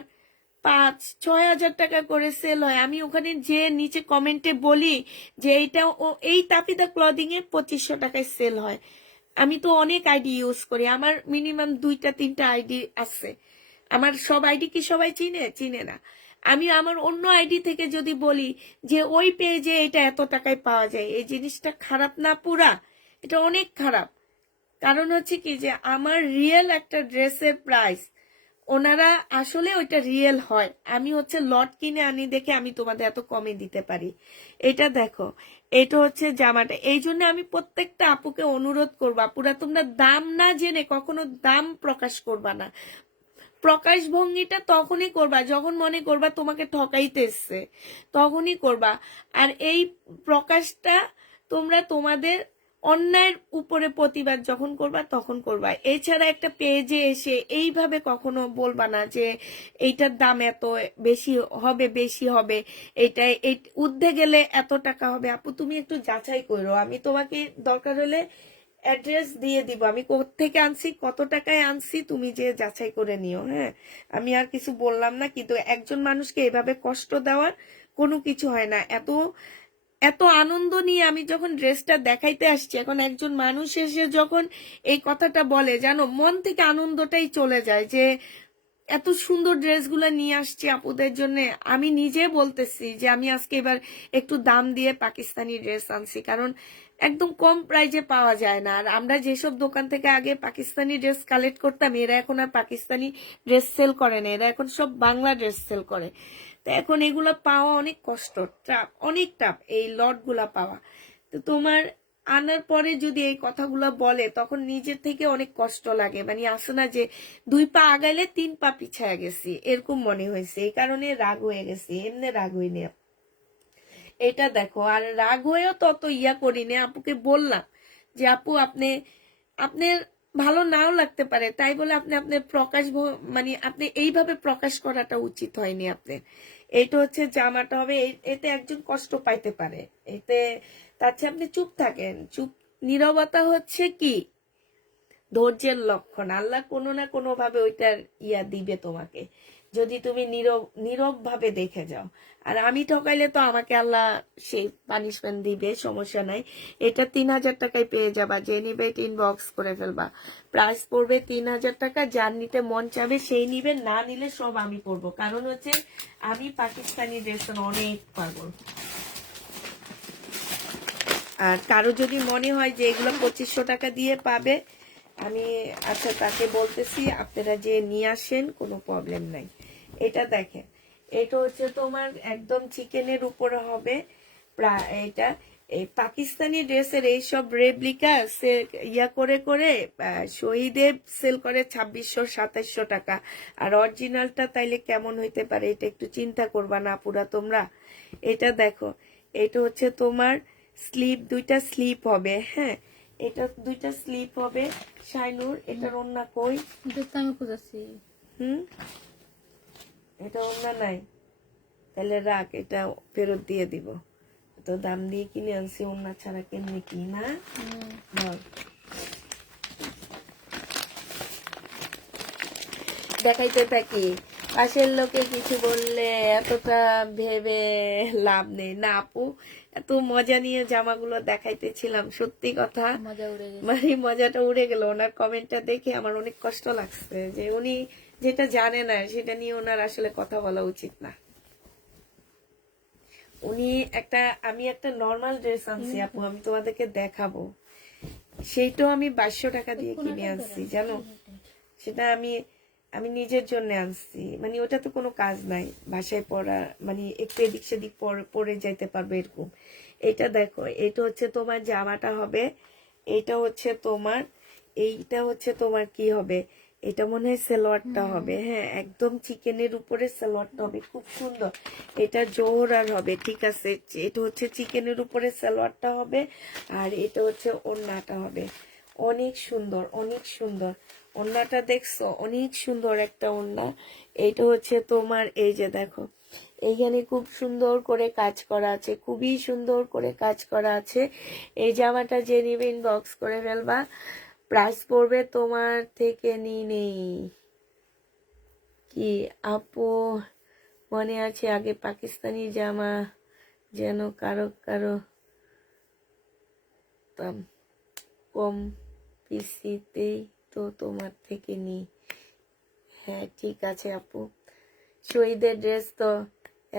5, 6 হাজার টাকা করে সেল হয়। আমি ওখানে যে নিচে কমেন্টে বলি যে এইটা এই তাপিদা ক্লদিং এ 2500 টাকায় সেল হয়। আমি তো অনেক আইডি ইউজ করি, আমার মিনিমাম 2-3টা আইডি আছে। আমার সব আইডি কি সবাই চিনে না। আমি আমার অন্য আইডি থেকে যদি বলি যে ওই পেজে এটা এত টাকায় পাওয়া যায়, এই জিনিসটা খারাপ না? পুরা এটা অনেক খারাপ। কারণ হচ্ছে কি যে আমার রিয়েল একটা ড্রেসের প্রাইস ওনারা আসলে ওইটা রিয়েল হয়। আমি হচ্ছে লট কিনে আনি দেখে আমি তোমাদের এত কমে দিতে পারি। এটা দেখো, এটা হচ্ছে জামাটা। এই জন্য আমি প্রত্যেকটা আপুকে অনুরোধ করবা, পুরা তোমরা দাম না জেনে কখনো দাম প্রকাশ করবা না। প্রকাশ ভঙ্গিটা তখনই করবা যখন মনে করবা তোমাকে ঠকাইতেছে, তখনই করবা। আর এই প্রকাশটা তোমরা তোমাদের অন্যায়ের উপরে প্রতিবাদ যখন করবা তখন করবা। এছাড়া একটা পেজে এসে এইভাবে কখনো বলবা না যে এইটার দাম এত বেশি হবে, এটা ঊর্ধ্বে গেলে এত টাকা হবে। আপু তুমি একটু যাচাই করো, আমি তোমাকে দরকার হলে অ্যাড্রেস দিয়ে দিব, আমি কোত্থেকে আনছি, কত টাকায় আনছি, তুমি যে যাচাই করে নিও। হ্যাঁ, আমি আর কিছু বললাম না, কিন্তু একজন মানুষকে এভাবে কষ্ট দেওয়ার কোনো কিছু হয় না। এত এত আনন্দ নিয়ে আমি যখন ড্রেসটা দেখাইতে আসছি, এখন একজন মানুষ এসে যখন এই কথাটা বলে, জানো মন থেকে আনন্দটাই চলে যায় যে এত সুন্দর ড্রেসগুলো নিয়ে আসছি আপুদের জন্য। আমি নিজে বলতেছি যে আমি আজকে এবার একটু দাম দিয়ে পাকিস্তানি ড্রেস আনছি, কারণ একদম কম প্রাইজে পাওয়া যায় না। আর আমরা যেসব দোকান থেকে আগে পাকিস্তানি ড্রেস কালেক্ট করতাম, এরা এখন আর পাকিস্তানি ড্রেস সেল করে না, এরা এখন সব বাংলা ড্রেস সেল করে। তো এখন এগুলো পাওয়া অনেক কষ্ট, অনেক টাফ এই লটগুলা পাওয়া। তো তোমার আনার পরে যদি এই কথাগুলো বলে তখন নিজের থেকে অনেক কষ্ট লাগে। মানে আসে না যে 2 পা আগাইলে 3 পা পিছায় গেছি, এরকম মনে হয়েছে। এই কারণে রাগ হয়ে গেছি, এমনি রাগ হইনি। এটা দেখো, আর রাগ হয়েও তত ইয়া করিনি, আপুকে বললাম যে আপু আপনার ভালো নাও লাগতে পারে, তাই বলে আপনি আপনার মানে আপনি এইভাবে প্রকাশ করাটা উচিত হয়নি আপনার। এইটা হচ্ছে জামাটা হবে, এতে একজন কষ্ট পাইতে পারে, এতে তার চেয়ে আপনি চুপ থাকেন। নীরবতা হচ্ছে কি ধৈর্যের লক্ষণ। আল্লাহ কোনো না কোনো ভাবে ওইটার ইয়া দিবে তোমাকে, যদি তুমি নীরব ভাবে দেখে যাও। আর আমি ঠকাইলে তো আমাকে আল্লাহ সেই পানিশমেন্ট দিবে, সমস্যা নাই। এটা 3000 টাকায় পেয়ে যাবা, যে নিবে ইনবক্স করে ফেলবা। প্রাইস পড়বে 3000 টাকা। যার নিতে মন চাবে সেই নিবে, না নিলে সব আমি পড়বো। কারণ হচ্ছে আমি পাকিস্তানি ড্রেস অনেক পাগল। আর কারো যদি মনে হয় যে এগুলো 2500 টাকা দিয়ে পাবে, আমি আচ্ছা তাকে বলতেছি আপনারা যে নিয়ে আসেন, কোনো প্রবলেম নাই। এটা দেখেন, এটা হচ্ছে তোমার একদম চিকেনের উপরে হবে। এটা এই পাকিস্তানি ড্রেসের এইসব রেপ্লিকা ইয়া করে করে শহীদে সেল করে 2600-2700 টাকা। আর অরিজিনালটা তাইলে কেমন হইতে পারে এটা একটু চিন্তা করবা না পুরা তোমরা। এটা দেখো, এটা হচ্ছে তোমার স্লিপ, 2টা স্লিপ হবে। হ্যাঁ, এটা 2টা স্লিপ হবে। শাইনুর এটার ওন্না কই? এটা তো আমি খুঁজেছি। এটা ওন্না নাই, তাহলে রাখ, এটা ফেরত দিয়ে দিব। তো দাম দিয়ে কিনে আনছি, ওন্না ছাড়া কেমনি কি না বল। দেখাইতে থাকি, পাশের লোকে কিছু বললে এতটা ভেবে লাভ নেই না আপু। এত মজা নিয়ে জামাগুলো দেখাইতেছিলাম, সত্যি কথা মজা উড়ে গেছে। মানে মজাটা উড়ে গেল। ওনার কমেন্টটা দেখে আমার অনেক কষ্ট লাগছে যে উনি যেটা জানে না সেটা নিয়ে ওনার আসলে কথা বলা উচিত না। আমি একটা নর্মাল ড্রেস আনছি আপু, আমি তোমাদেরকে দেখাবো। সেইটাও আমি 2200 টাকা দিয়ে কিনে আনছি, জানো। সেটা আমি নিজের জন্য আনছি, মানে ওটা তো কোনো কাজ নাই, বাসায় পরা, মানে একটু এদিক সেদিক পরে যাইতে পারবে এরকম। এটা দেখো, এটা হচ্ছে তোমার জামাটা হবে, এইটা হচ্ছে তোমার কি হবে, এটা মনে হয় সালোয়ারটা হবে, হ্যাঁ একদম চিকেনের উপরে সালোয়ারটা হবে, খুব সুন্দর। এটা জোহরার হবে, ঠিক আছে। এটা হচ্ছে চিকেনের উপরে সালোয়ারটা হবে, আর এটা হচ্ছে ওড়নাটা হবে। অনেক সুন্দর, অনেক সুন্দর। ওড়নাটা দেখছো, অনেক সুন্দর একটা ওড়না। এইটা হচ্ছে তোমার, এই যে দেখো এইখানে খুব সুন্দর করে কাজ করা আছে, খুবই সুন্দর করে কাজ করা আছে। এই জামাটা যে নিবে ইনবক্স করে ফেলবা। প্রাইস পড়বে তোমার থেকে নেই কি আপু, মনে আছে আগে পাকিস্তানি জামা যেন কারো কারো দাম কম পিসিতেই তো তোমার থেকে নিই। হ্যাঁ ঠিক আছে আপু, শহীদের ড্রেস তো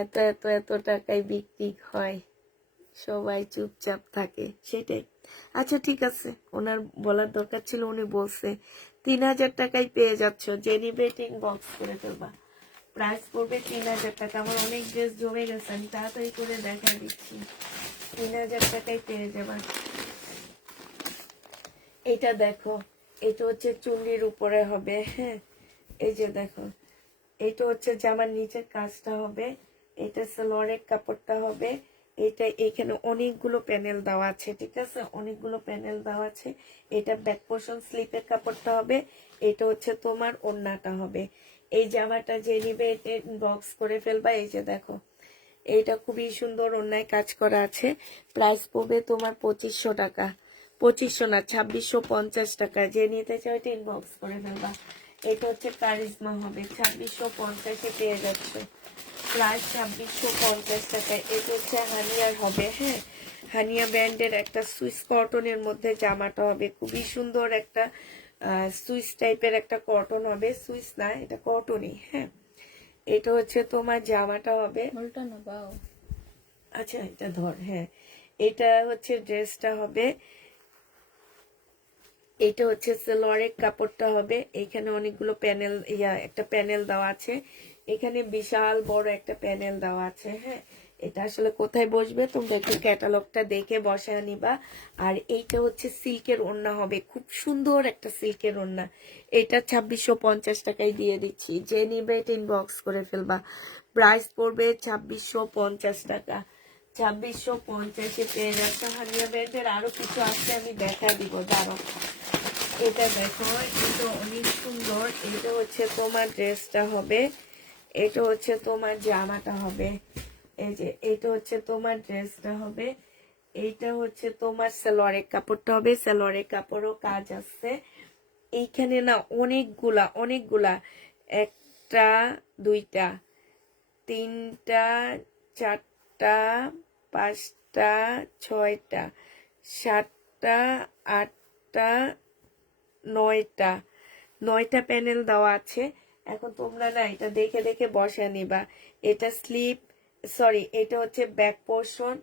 এত এত এত টাকায় বিক্রি হয়, সবাই চুপচাপ থাকে, সেটাই। আচ্ছা ঠিক আছে, ওনার বলার দরকার ছিল, উনি বলছে 3000 টাকায় পেয়ে যাচ্ছ, যে নিবে বক্স করে ফেলবা। প্রাইস পড়বে 3000 টাকা। আমার অনেক ড্রেস জমে গেছে, আমি তাড়াতাড়ি করে দেখা দিচ্ছি। 3000 টাকায় পেয়ে যাবা। এটা দেখো, এটা হচ্ছে চুন্নির উপরে হবে, হ্যাঁ এই যে দেখো, এইটা হচ্ছে জামার নিচের কাজটা হবে, এটা সালোয়ারের কাপড়টা হবে। এটা এখানে অনেকগুলো প্যানেল দেওয়া আছে, ঠিক আছে, অনেকগুলো প্যানেল দেওয়া আছে। এটা ব্যাক পোর্শন স্লিপের কাপড়টা হবে, এটা হচ্ছে তোমার ওড়নাটা হবে। এই জামাটা যে নিবে বক্স করে ফেলবা। এই যে দেখো, এইটা খুবই সুন্দর ওড়নায় কাজ করা আছে। প্রাইস পড়বে তোমার 2500 টাকা, 2500 না 2650 টাকা। যে নিতে চাও এটা ইনবক্স করে ফেলবা। এটা হচ্ছে কারিজমা হবে, 2650-এ পেয়ে যাচ্ছে। প্রাইস 2650 টাকায়। এটা হচ্ছে হানিয়ার হবে, হ্যাঁ হানিয়া ব্র্যান্ডের একটা সুইস কটনের মধ্যে জামাটা হবে, খুবই সুন্দর একটা সুইস টাইপের একটা কটন হবে, সুইস না এটা কটনই, হ্যাঁ। এটা হচ্ছে তোমার জামাটা হবে, আচ্ছা এটা ধর, হ্যাঁ এটা হচ্ছে ড্রেসটা হবে। এটা হচ্ছে সালোয়ারের কাপড়টা হবে। এখানে অনেকগুলো প্যানেল, একটা প্যানেল দেওয়া আছে, এখানে বিশাল বড় একটা প্যানেল দেওয়া আছে, হ্যাঁ। এটা আসলে কোথায় বসবে তোমরা একটু ক্যাটালগটা দেখে বসায় নিবা। আর এইটা হচ্ছে সিল্কের ওড়না হবে, খুব সুন্দর একটা সিল্কের ওড়না। এটা 2650 টাকায় দিয়ে দিচ্ছি, যে নিবে এটা ইনবক্স করে ফেলবা। প্রাইস পড়বে 2650 টাকা। 2650-এ পেয়ে যাচ্ছে হানিয়া ব্র্যান্ডের। আরো কিছু আছে, আমি দেখা দিব, দাঁড়াও। এটা দেখো, এটা অনেক সুন্দর। এটা হচ্ছে তোমার ড্রেসটা হবে, এটা হচ্ছে তোমার জামাটা হবে। এই যে এটা হচ্ছে তোমার ড্রেসটা হবে, এইটা হচ্ছে তোমার সালোয়ারের কাপড়টা হবে, সালোয়ারের কাপড়ও কাজ আছে। এইখানে না অনেকগুলা অনেকগুলা, একটা দুইটা তিনটা চারটা পাঁচটা ছয়টা সাতটা আটটা নয়টা, 9টা প্যানেল দেওয়া আছে। এখন তোমরা না এটা দেখে দেখে বসা নিবা। এটা স্লিপ, সরি এটা হচ্ছে ব্যাক পোর্শন,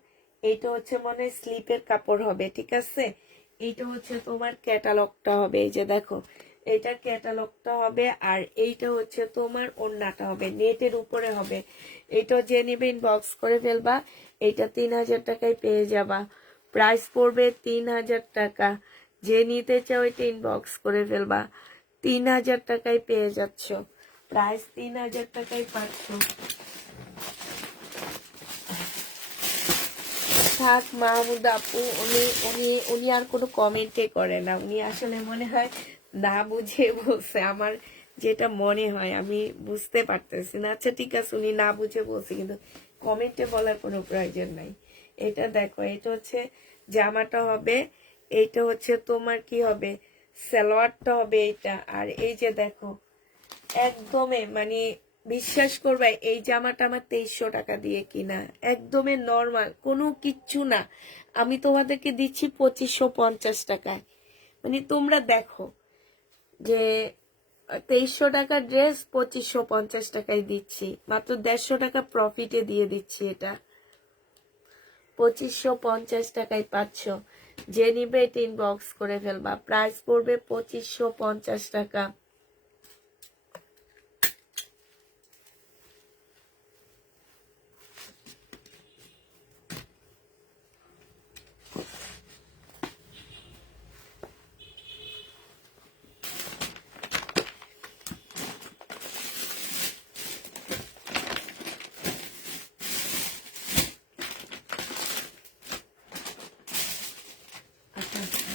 এটা হচ্ছে মনে হয় স্লিপের কাপড় হবে, ঠিক আছে। এইটা হচ্ছে তোমার ক্যাটালগটা হবে, এই যে দেখো এটা ক্যাটালগটা হবে। আর এইটা হচ্ছে তোমার ওড়নাটা হবে, নেটের উপরে হবে। এটা যে নিবে ইনবক্স করে ফেলবা। এইটা 3000 টাকায় পেয়ে যাবা। প্রাইস পড়বে 3000 টাকা। যে নিতে চাও এটা ইনবক্স করে ফেলবা। 3000 টাকায় পেয়ে যাচ্ছ, প্রাইস 3000 টাকায় পাচ্ছ। থাক মাহমুদ আপু, উনি উনি উনি আর কোনো কমেন্টে করে না, উনি আসলে মনে হয় না বুঝে বলছে। আমার যেটা মনে হয়, আমি বুঝতে পারতেছি না। আচ্ছা ঠিক আছে, উনি না বুঝে বলছে, কিন্তু কমেন্টে বলার কোনো প্রয়োজন নাই। এটা দেখো, এটা হচ্ছে জামাটা হবে, এইটা হচ্ছে তোমার কি হবে, সালোয়ারটা হবে এইটা। আর এই যে দেখো, একদমই মানে বিশ্বাস করবে এই জামাটা আমার 2300 টাকা দিয়ে কিনা, একদমই নর্মাল, কোনো কিচ্ছু না। আমি তোমাদেরকে দিচ্ছি 2550 টাকায়। মানে তোমরা দেখো যে 2300 টাকার ড্রেস 2550 টাকায় দিচ্ছি, মাত্র 150 টাকা প্রফিটে দিয়ে দিচ্ছি। এটা 2550 টাকায় পাচ্ছ। যে নিবে এটা ইনবক্স করে ফেলবা। প্রাইস পড়বে 2550 টাকা।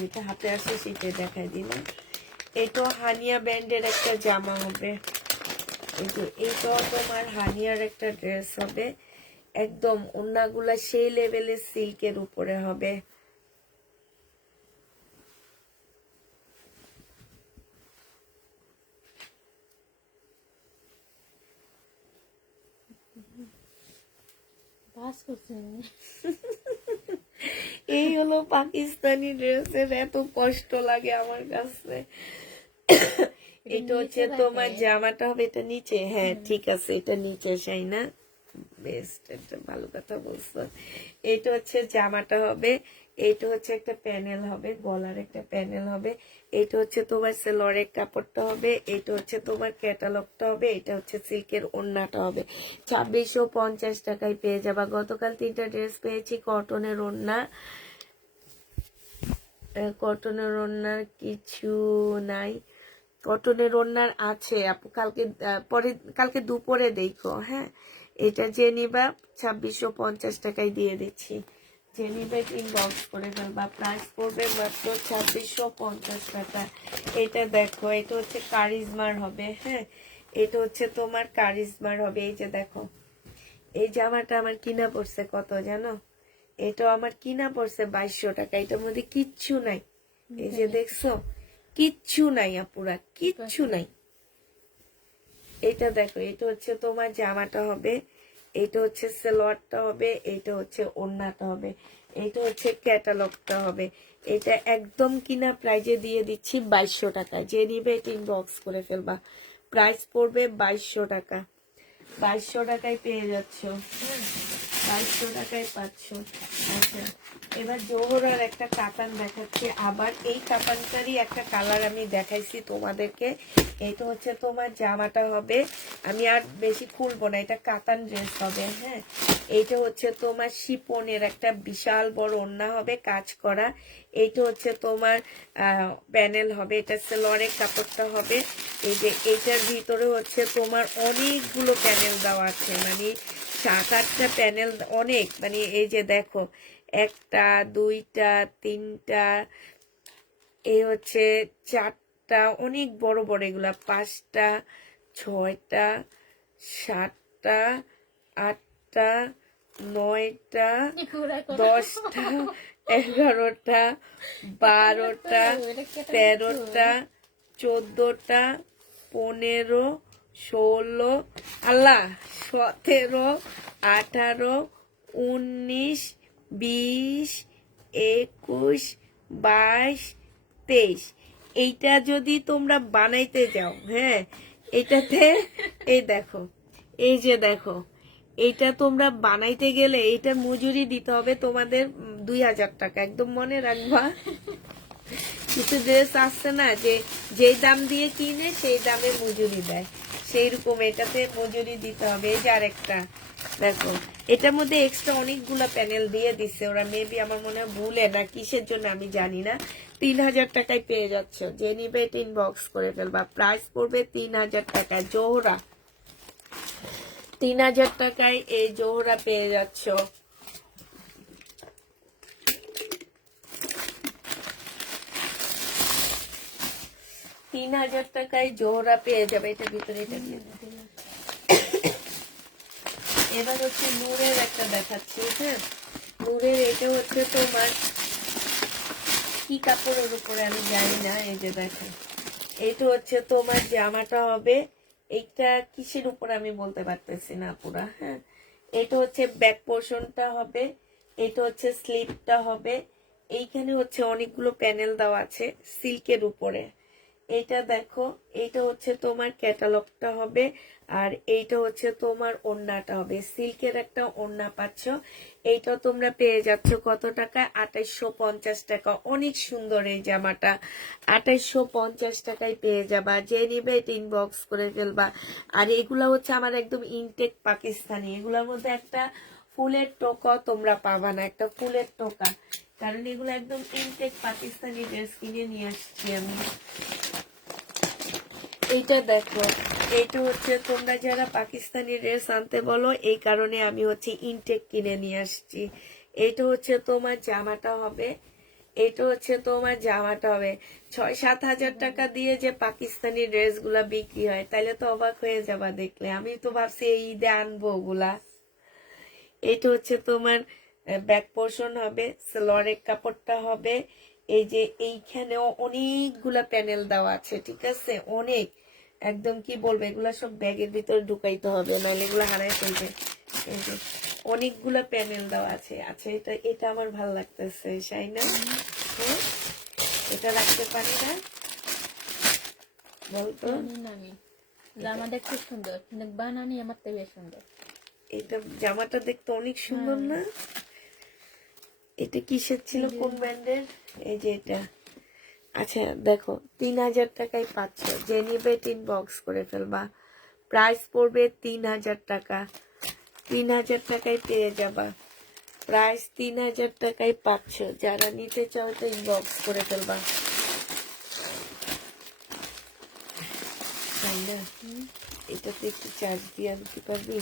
যেটা হাতে আসে সেটাই দেখাই দিলাম। এইটা হানিয়া ব্র্যান্ডের একটা জামা হবে, এই যে এইটাও তোমার হানিয়ার একটা ড্রেস হবে, একদম ওড়নাগুলা সেই লেভেলের সিল্কের উপরে হবে। বাস করছেন এই হলো পাকিস্তানি ড্রেসের এত কষ্ট লাগে আমার কাছে। এটা হচ্ছে তোমার জামাটা হবে, এটা নিচে, হ্যাঁ ঠিক আছে, এটা নিচে শাইনা, বেস্ট, একটা ভালো কথা বলছো। এটা হচ্ছে জামাটা হবে, এইটা হচ্ছে একটা প্যানেল হবে, গলার একটা প্যানেল হবে, এইটা হচ্ছে তোমার সেলরের কাপড়টা হবে, এইটা হচ্ছে তোমার ক্যাটালগটা হবে, এটা হচ্ছে সিল্কের ওড়নাটা হবে। 2650 টাকায় পেয়ে যাবা। গতকাল 3টা ড্রেস পেয়েছি কটনের ওড়না, কটনের ওড়নার কিছু নাই, কটনের ওড়নার আছে আপু, কালকে পরে, কালকে দুপুরে দেখো, হ্যাঁ। এটা যে নিবা 2650 টাকায় দিয়ে দিচ্ছি, যে নিবে ইনবক্স করে ফেলবা, প্রাইস পড়বে মাত্র 2650 টাকা। এটা দেখো, এটা হচ্ছে কারিজমার হবে, হ্যাঁ, এটা হচ্ছে তোমার কারিজমার হবে। এই যে দেখো, এই জামাটা আমার কিনা পড়ছে কত জানো? এটা আমার কিনা পড়ছে 2200 টাকা। এটার মধ্যে কিচ্ছু নাই, এই যে দেখছো, কিচ্ছু নাই আপুরা, কিচ্ছু নাই। এটা দেখো, এটা হচ্ছে তোমার জামাটা হবে, এটা হচ্ছে সালোয়ারটা হবে, এটা হচ্ছে ওড়নাটা হবে, এটা হচ্ছে ক্যাটালগটা হবে। এটা একদম কিনা প্রাইজে দিয়ে দিচ্ছি 2200 টাকায়, যে নিবে এটা ইনবক্স করে ফেলবা, প্রাইস পড়বে 2200 টাকা। 2200 টাকায় পেয়ে যাচ্ছ, 2200 টাকায় পাচ্ছ। আচ্ছা, এবার জোহরার একটা কাতান দেখাচ্ছি, আবার এই কাতানটারই একটা কালার আমি দেখাইছি তোমাদেরকে। এটা হচ্ছে তোমার জামাটা হবে, আমি আর বেশি খুলবো না, এটা কাতান ড্রেস হবে, হ্যাঁ। এইটা হচ্ছে তোমার শিপনের একটা বিশাল বড় ওড়না হবে কাজ করা, এইটা হচ্ছে তোমার প্যানেল হবে, এটা সেলরের কাপড়টা হবে। এই যে এইটার ভিতরে হচ্ছে তোমার অনেকগুলো প্যানেল দেওয়া আছে, মানে 7-8টা প্যানেল, অনেক, মানে এই যে দেখো, 1টা 2টা 3টা, এই হচ্ছে 4টা, অনেক বড় বড়, এগুলা 5টা 6টা 7টা 8টা 9টা 10টা 11টা 12টা 13টা 14টা 15 16, আল্লাহ, 17 18 19 20 21 22 23। এইটা যদি তোমরা বানাইতে যাও, হ্যাঁ, এটাতে এই দেখো, এই যে দেখো, এইটা তোমরা বানাইতে গেলে এইটা মজুরি দিতে হবে তোমাদের 2000 টাকা, একদম মনে রাখবা। কিছু ড্রেস আসছে না যে যেই দাম দিয়ে কিনে সেই দামে মজুরি দেয়, সেই রকম এটাতে মজুরি দিতে হবে। এই যে আরেকটা দেখো, এটার মধ্যে এক্সট্রা অনেকগুলা প্যানেল দিয়ে দিচ্ছে ওরা, মেবি আমার মনে হয় ভুলে না কিসের জন্য আমি জানি না। 3000 টাকায় পেয়ে যাচ্ছ, যে নিবে এটা ইনবক্স করে ফেলবা, প্রাইস পড়বে 3000 টাকা। জোহরা 3000 টাকায় এই জোহরা পেয়ে যাচ্ছ। 3000 টাকায় জোহরা পেয়ে যাবে, এটার ভিতরে এটা দিয়ে দেবে। এবার হচ্ছে নূরের একটা দেখাচ্ছি, হ্যাঁ, নূরের এটা হচ্ছে তোমার কি কাপড়ের উপরে আমি জানি না, এই যে দেখো, এটা হচ্ছে তোমার জামাটা হবে, এইটা কিসের উপর আমি বলতে পারতেছি না পুরা, হ্যাঁ। এটা হচ্ছে ব্যাক পোর্শনটা হবে, এটা হচ্ছে স্লিপটা হবে, এইখানে হচ্ছে অনেকগুলো প্যানেল দেওয়া আছে সিল্কের উপরে। এইটা দেখো, এইটা হচ্ছে তোমার ক্যাটালগটা হবে, আর এইটা হচ্ছে তোমার ওড়নাটা হবে, সিল্কের একটা ওড়না পাচ্ছ। এইটা তোমরা পেয়ে যাচ্ছ কত টাকা? 2850 টাকা। অনেক সুন্দর এই জামাটা, 2850 টাকায় পেয়ে যাবা, যে নিবে এটা ইনবক্স করে ফেলবা। আর এগুলা হচ্ছে আমার একদম ইনটেক পাকিস্তানি, এগুলোর মধ্যে একটা ফুলের টোকা তোমরা পাবা না, একটা ফুলের টোকা, কারণ এগুলো একদম ইনটেক পাকিস্তানি ড্রেস কিনে নিয়ে আসছি আমি। এইটা দেখো, এইটা হচ্ছে তোমরা যারা পাকিস্তানি ড্রেস আনতে বলো, এই কারণে আমি হচ্ছে ইনটেক কিনে নিয়ে আসছি। এইটা হচ্ছে তোমার জামাটা হবে, এটা হচ্ছে তোমার জামাটা হবে 6-7 হাজার টাকা দিয়ে যে পাকিস্তানি ড্রেস গুলা বিক্রি হয়, তাইলে তো অবাক হয়ে যাবা দেখলে। আমি তো ভাবছি এই ঈদে আনবো ওগুলা। এটা হচ্ছে তোমার ব্যাক পোর্শন হবে, সালোয়ারের কাপড়টা হবে। এই যে এইখানেও অনেকগুলা প্যানেল দেওয়া আছে, ঠিক আছে, অনেক, একদম কি বলবো, এগুলা সব ব্যাগের ভিতরে ঢুকাইতে হবে, নাহলে এগুলা হারাই ফেলবে। এই যে অনেকগুলা প্যানেল দেওয়া আছে। আচ্ছা, এটা এটা আমার ভালো লাগতেছে, শাইনা। হ্যাঁ, এটা রাখতে পারি না বলতো? জানি না আমি, জামাটা খুব সুন্দর, কিন্তু বানানি আমার থেকে বেশ সুন্দর। এটা জামাটা দেখতে অনেক সুন্দর না? এটা কিসের ছিল, কোন ব্র্যান্ডের? এই যে এটা। আচ্ছা দেখো, 3,000 টাকায় পাচ্ছ, যে নিবে ইনবক্স করে ফেলবা। প্রাইস পড়বে 3,000 টাকা। 3,000 টাকায় পেয়ে যাবা। প্রাইস 3,000 টাকায় পাচ্ছ, যারা নিতে চাও তো ইনবক্স করে ফেলবা। তাই না? এটাতে একটু চার্জ দিয়ে আনতে পারবি?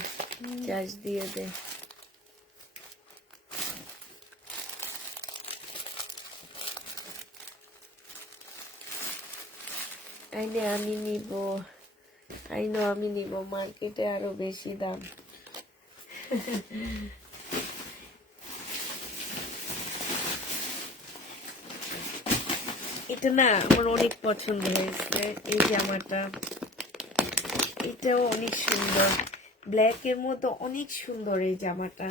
চার্জ দিয়ে দে। আইনে আমি নিব, আইনো আমি নিব, মার্কেটে আরো বেশি দাম। এটা না আমার অনেক পছন্দ হয়েছে, এই জামাটা। এটাও অনেক সুন্দর, ব্ল্যাক এর মধ্যে অনেক সুন্দর এই জামাটা।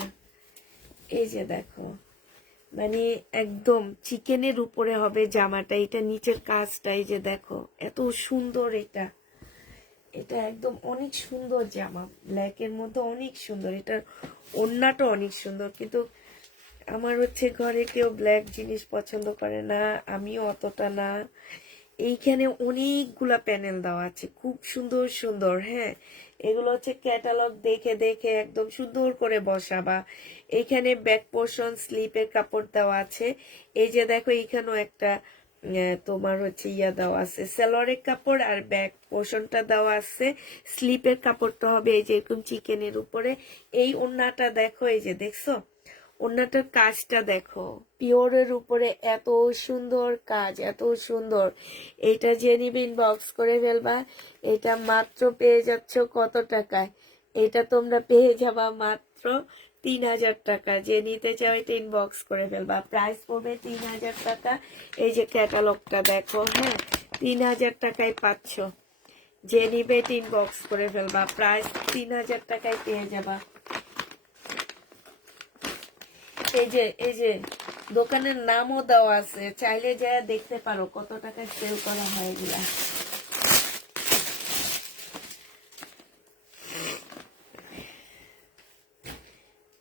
এই যে দেখো, মানে একদম চিকেনের উপরে হবে জামাটা। এটা নিচের কাজটা এই যে দেখো, এত সুন্দর। এটা এটা একদম অনেক সুন্দর জামা, ব্ল্যাক এর মধ্যে অনেক সুন্দর। এটার ওড়নাটা অনেক সুন্দর, কিন্তু আমার হচ্ছে ঘরে কেউ ব্ল্যাক জিনিস পছন্দ করে না, আমিও অতটা না। এইখানে অনেকগুলা প্যানেল দেওয়া আছে, খুব সুন্দর সুন্দর। হ্যাঁ, এগুলো হচ্ছে ক্যাটালগ দেখে দেখে একদম সুন্দর করে বসাবা। এইখানে ব্যাক পোর্শন স্লিপের কাপড় দেওয়া আছে। এই যে দেখো, এইখানেও একটা তোমার হচ্ছে ইয়া দেওয়া আছে, সালোয়ারের কাপড়, আর ব্যাক পোর্শনটা দেওয়া আছে। স্লিপের কাপড়টা হবে এই যে এরকম চিকেনের উপরে। এই ওড়নাটা দেখো, এই যে দেখছো ওড়নাটার কাজটা দেখো, পিওরের উপরে এত সুন্দর কাজ, এত সুন্দর। এটা যে নিবে ইনবক্স করে ফেলবা। এটা মাত্র পেয়ে যাচ্ছ কত টাকায়? এটা তোমরা পেয়ে যাবা মাত্র 3,000 টাকা। যে নিতে চাও এটা ইনবক্স করে ফেলবা, প্রাইস পড়বে 3,000 টাকা। এই যে ক্যাটালগটা দেখো, হ্যাঁ, 3,000 টাকায় পাচ্ছ। যে নিবে এটা ইনবক্স করে ফেলবা, প্রাইস 3,000 টাকায় পেয়ে যাবা। এই যে দোকানের নামও দেওয়া আছে, চাইলে যা দেখতে পারো কত টাকা সেল করা হয় এগুলা।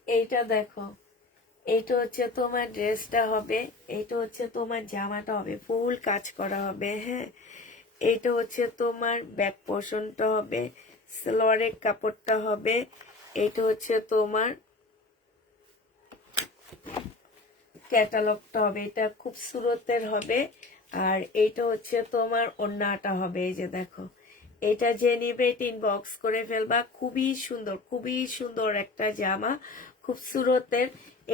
এইটা দেখো, এইটা হচ্ছে তোমার ড্রেসটা হবে, এইটা হচ্ছে তোমার জামাটা হবে, ফুল কাজ করা হবে। হ্যাঁ, এইটা হচ্ছে তোমার ব্যাক পোর্শনটা হবে, সালোয়ারের কাপড়টা হবে। এইটা হচ্ছে তোমার ক্যাটালগটা হবে, এটা খুব সুরতের হবে। আর এইটা হচ্ছে তোমার ওড়নাটা হবে, এই যে দেখো। এটা যে নিবে এটা ইনবক্স করে ফেলবা। খুবই সুন্দর, খুবই সুন্দর একটা জামা, খুব সুরতের।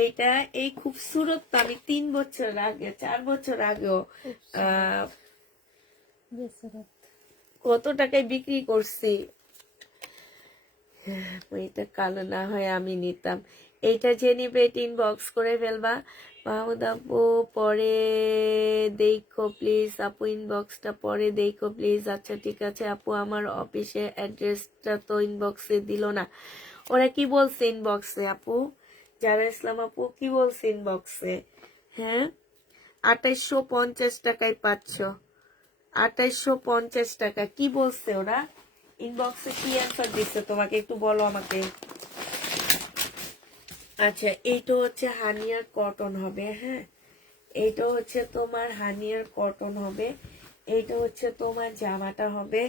এইটা এই খুব সুরত আমি 3 বছর আগে 4 বছর আগেও কত টাকায় বিক্রি করছি। এটা কালো না হয় আমি নিতাম। এইটা যে নিবে এটা ইনবক্স করে ফেলবা। মাহমুদ আপু পরে দেখো প্লিজ, আপু ইনবক্সটা পরে দেখো প্লিজ। আচ্ছা ঠিক আছে আপু, আমার অফিসের অ্যাড্রেসটা তো ইনবক্সে দিল না। ওরা কি বলছে ইনবক্সে আপু? যারা ইসলাম আপু কি বলছে ইনবক্সে? হ্যাঁ, 2850 টাকায় পাচ্ছ। 2850 টাকা কি বলছে ওরা? ইনবক্সে কি অ্যান্সার দিচ্ছে তোমাকে একটু বলো আমাকে। আচ্ছা, এইটা হচ্ছে হানিয়ার কটন হবে। হ্যাঁ, এইটা হচ্ছে তোমার হানিয়ার কটন হবে। এইটা হচ্ছে তোমার জামাটা হবে।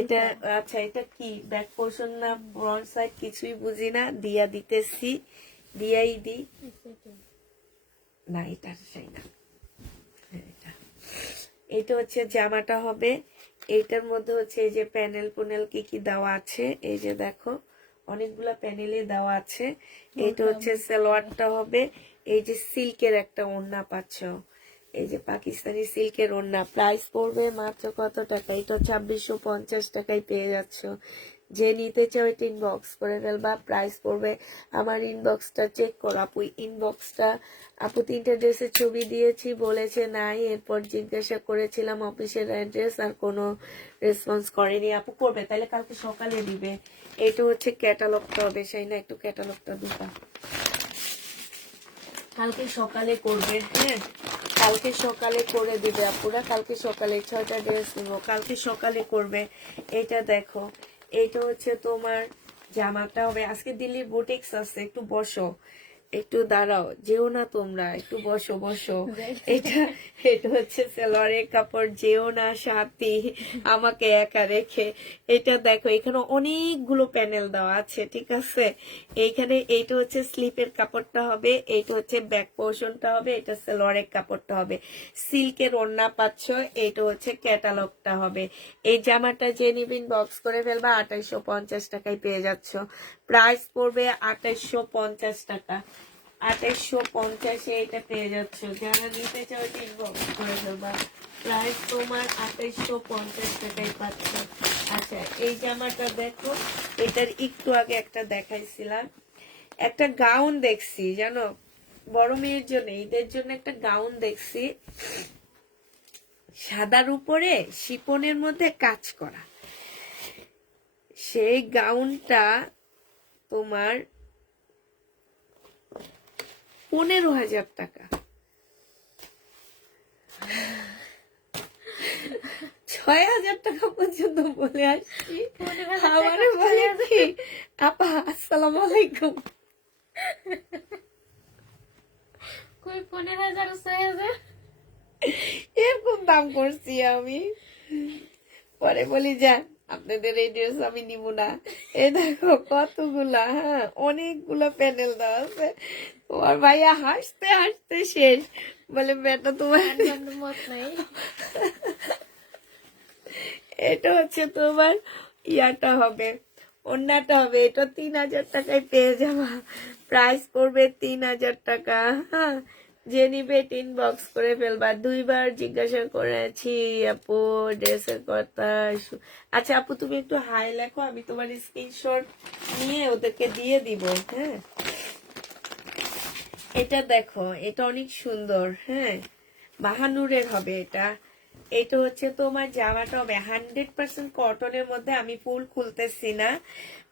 এটা আচ্ছা, এটা কি ব্যাক পোর্শন না ফ্রন্ট সাইড কিছুই বুঝি না, দিয়া দিতেছি, দিয়াই দি না, এটা সেই না। এটা হচ্ছে জামাটা হবে। এইটার মধ্যে হচ্ছে এই যে প্যানেল পুনেল কি কি দেওয়া আছে, এই যে দেখো অনেকগুলা প্যানেলে দেওয়া আছে। এটা হচ্ছে সালোয়ারটা হবে, এই যে সিল্কের একটা ওড়না পাচ্ছ, এই যে পাকিস্তানি সিল্কের ওড়না, প্রাইস পড়বে মাত্র কত টাকা? এটা 2650 টাকায় পেয়ে যাচ্ছ। যে নিতে চাও এটা ইনবক্স করে ফেলবা, প্রাইস পড়বে। আমার ইনবক্সটা চেক করো আপু, ইনবক্সটা আপু 3টে ড্রেসের ছবি দিয়েছি, বলেছে নাই। এরপর জিজ্ঞাসা করেছিলাম অফিসের অ্যাড্রেস, আর কোনো রেসপন্স করেনি। আপু করবে তাহলে কালকে সকালে দিবে। এটা হচ্ছে ক্যাটালগটা হবে, সেই না একটু ক্যাটালগটা দিবা, কালকে সকালে করবে। হ্যাঁ কালকে সকালে করে দিবে আপুরা, কালকে সকালে 6টা ড্রেস নিবো, কালকে সকালে করবে। এটা দেখো, এটা হচ্ছে তোমার জামাটা হবে। আজকে দিল্লির বুটিক্স আছে, একটু বসো, একটু দাঁড়াও, যেও না তোমরা, একটু বসো বসো। এটা এটা হচ্ছে সালোয়ারের কাপড়, যেও না সাথী আমাকে একা রেখে। এটা দেখো এখানে অনেকগুলো প্যানেল দেওয়া আছে, ঠিক আছে। এইখানে এইটা হচ্ছে স্লিপের কাপড়টা হবে, এইটা হচ্ছে ব্যাক পোর্শনটা হবে, এটা সালোয়ারের কাপড়টা হবে। সিল্কের ওড়না পাচ্ছ, এইটা হচ্ছে ক্যাটালগটা হবে। এই জামাটা যে নিবিন বক্স করে ফেলবা 2850 টাকায় পেয়ে যাচ্ছ। প্রাইস পড়বে 2850 টাকা। 2850 এটা পেয়ে যাচ্ছ। যারা নিতে চাও ইনবক্স করে ফেলবা, প্রাইস তোমার 2850 টাকায় পাচ্ছ। আচ্ছা এই জামাটা দেখো, এটার একটু আগে একটা দেখাইছিলাম, একটা গাউন দেখছি জানো, বড় মেয়ের জন্য, ঈদের জন্য একটা গাউন দেখছি, সাদার উপরে শিপনের মধ্যে কাজ করা। সেই গাউনটা তোমার 15,000 টাকা। 6,000 টাকা পর্যন্ত বলে আসছি। আমারে বলে কি আপা আসসালামু আলাইকুম, কই 15,000 6,000? এরকম দাম করছি আমি। পরে বলি যান আপনাদের এই ড্রেস আমি নিব না। এই দেখো কতগুলা, হ্যাঁ অনেকগুলা প্যানেল দেওয়া আছে। তোমার ভাইয়া হাসতে হাসতে শেষ, বলে বেটা তোমার মত নাই। এটা হচ্ছে তোমার ইয়াটা হবে, ওড়নাটা হবে। এটা 3,000 টাকায় পেয়ে যাবা, প্রাইস পড়বে 3,000 টাকা। হ্যাঁ যে নিবে ইনবক্স করে ফেলবা। 2বার জিজ্ঞাসা করেছি আপু ড্রেসের কথা। আচ্ছা আপু তুমি একটু হাই লেখো, আমি তোমার স্ক্রিনশট নিয়ে ওদেরকে দিয়ে দিব। হ্যাঁ এটা দেখো, এটা অনেক সুন্দর, হ্যাঁ বাহানুরের হবে এটা। এটা হচ্ছে তোমার জামাটা হবে 100% কটনের মধ্যে, আমি ফুল খুলতেছি না।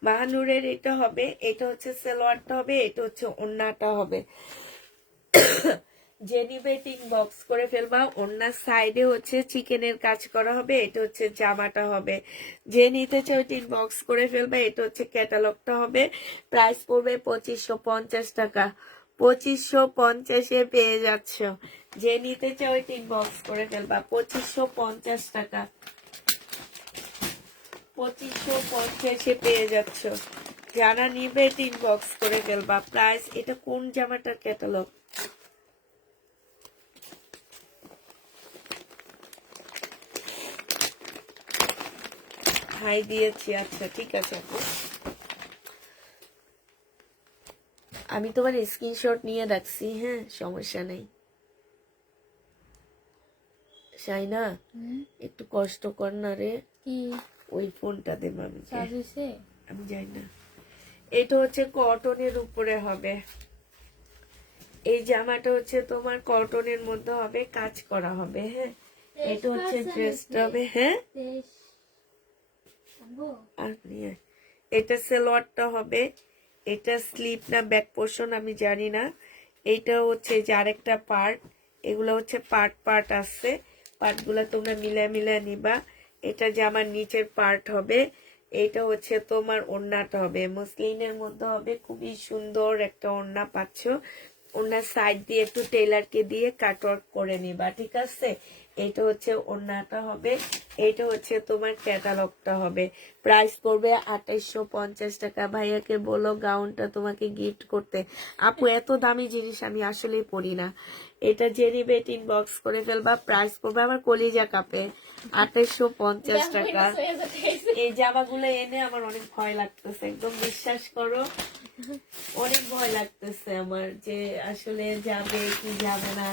বাহানুরের এটা হবে, এটা হচ্ছে সালোয়ারটা হবে, এটা হচ্ছে ওড়নাটা হবে। যে নিবে বক্স করে ফেলবা। ওড়নার সাইডে হচ্ছে চিকেনের কাজ করা হবে, এটা হচ্ছে জামাটা হবে। যে নিতে চাও বক্স করে ফেলবা। এটা হচ্ছে ক্যাটালগটা হবে, প্রাইস পড়বে 2550 টাকা। 2550 পেয়ে যাচ্ছ। যে নিতে চাও বক্স করে ফেলবা, 2550 টাকা। 2550 পেয়ে যাচ্ছ। যারা নিবে বক্স করে ফেলবা, প্রাইস। এটা কোন জামাটার ক্যাটালগ? হাই দিয়েছি, আচ্ছা ঠিক আছে আপু, আমি তোমার স্ক্রিনশট নিয়ে রাখছি। হ্যাঁ সমস্যা নেই। শাইনা একটু কষ্ট কর না রে, কি ওই ফোনটা দে মামিকে, চার্জ হইছে? আমি যাই না। এটা হচ্ছে কটনের উপরে হবে, এই জামাটা হচ্ছে তোমার কটনের মধ্যে হবে, কাজ করা হবে। হ্যাঁ এটা হচ্ছে ড্রেসটা হবে। হ্যাঁ আপনি এটা সালোয়ারটা হবে, এটা স্লিপ না ব্যাক পোর্শন আমি জানি না। এইটা হচ্ছে যে আরেকটা পার্ট, এগুলো হচ্ছে পার্ট পার্ট আছে, পার্টগুলো তোমরা মিলে নিবা। এটা যে আমার নিচের পার্ট হবে, এইটা হচ্ছে তোমার ওড়নাটা হবে, মসলিনের মধ্যে হবে, খুবই সুন্দর একটা ওড়না পাচ্ছ। ওড়নার সাইড দিয়ে একটু টেলারকে দিয়ে কাটওয়ার্ক করে নিবা, ঠিক আছে। এটা হচ্ছে ওড়নাটা হবে, এটা হচ্ছে তোমার ক্যাটালগটা হবে। প্রাইস পড়বে 2850 টাকা। ভাইয়াকে বলো গাউনটা তোমাকে গিফট করতে। আপু এত দামি জিনিস আমি আসলে পরি না। এটা যে নিবে বক্স করে ফেলবা, প্রাইস পড়বে আমার কলিজা কাপে 2850 টাকা। এই জামাগুলো এনে আমার অনেক ভয় লাগতেছে, একদম বিশ্বাস করো অনেক ভয় লাগতেছে আমার, যে আসলে যাবে কি যাবে না।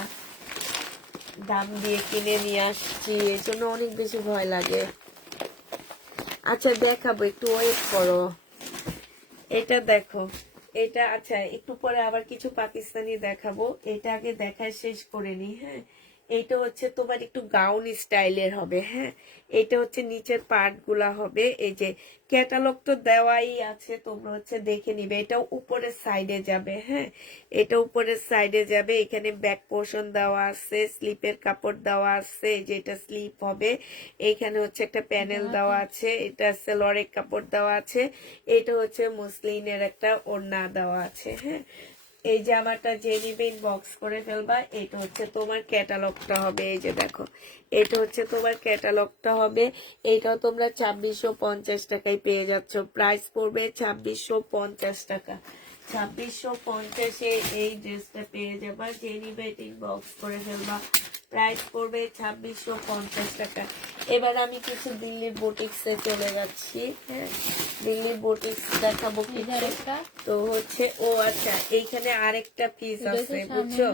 দাম দিয়ে কিনে নিয়ে আসছি, এই জন্য অনেক বেশি ভয় লাগে। আচ্ছা দেখাবো, একটু ওয়েট করো। এটা দেখো, এটা আচ্ছা একটু পরে আবার কিছু পাকিস্তানি দেখাবো, এটা আগে দেখায় শেষ করে নি। হ্যাঁ, এটা হচ্ছে তোমার একটু গাউন স্টাইলের হবে। হ্যাঁ, এটা হচ্ছে নিচের পার্ট গুলা হবে, এই যে ক্যাটালগ তো দেওয়াই আছে, তোমরা হচ্ছে দেখে নিবে। এটা উপরের সাইডে যাবে। হ্যাঁ, এটা উপরের সাইডে যাবে, এখানে ব্যাক পোর্শন দেওয়া আছে, স্লিপের কাপড় দেওয়া আছে, যেটা স্লিপ হবে। এইখানে হচ্ছে একটা প্যানেল দেওয়া আছে, এটা সেলরের কাপড় দেওয়া আছে, এটা হচ্ছে মুসলিনের একটা ওড়না দেওয়া আছে। হ্যাঁ, এই জামাটা যে নিবে ইনবক্স করে ফেলবা। এটা হচ্ছে তোমার ক্যাটালগটা হবে, এই যে দেখো, এটা হচ্ছে তোমার ক্যাটালগটা হবে। এইটাও তোমরা 2650 টাকায় পেয়ে যাচ্ছ। প্রাইস পড়বে 2650 টাকা। 2650-এ এই ড্রেসটা পেয়ে যাবা। যে নিবে এটা ইনবক্স করে ফেলবা। প্রাইস পড়বে 2650 টাকা। এবার আমি কিছু দিল্লির বুটিক্সে চলে যাচ্ছি। হ্যাঁ, দিল্লির বুটিক্স দেখাবো কিছু। তো হচ্ছে ও আচ্ছা, এইখানে আরেকটা পিস আছে বুঝছো,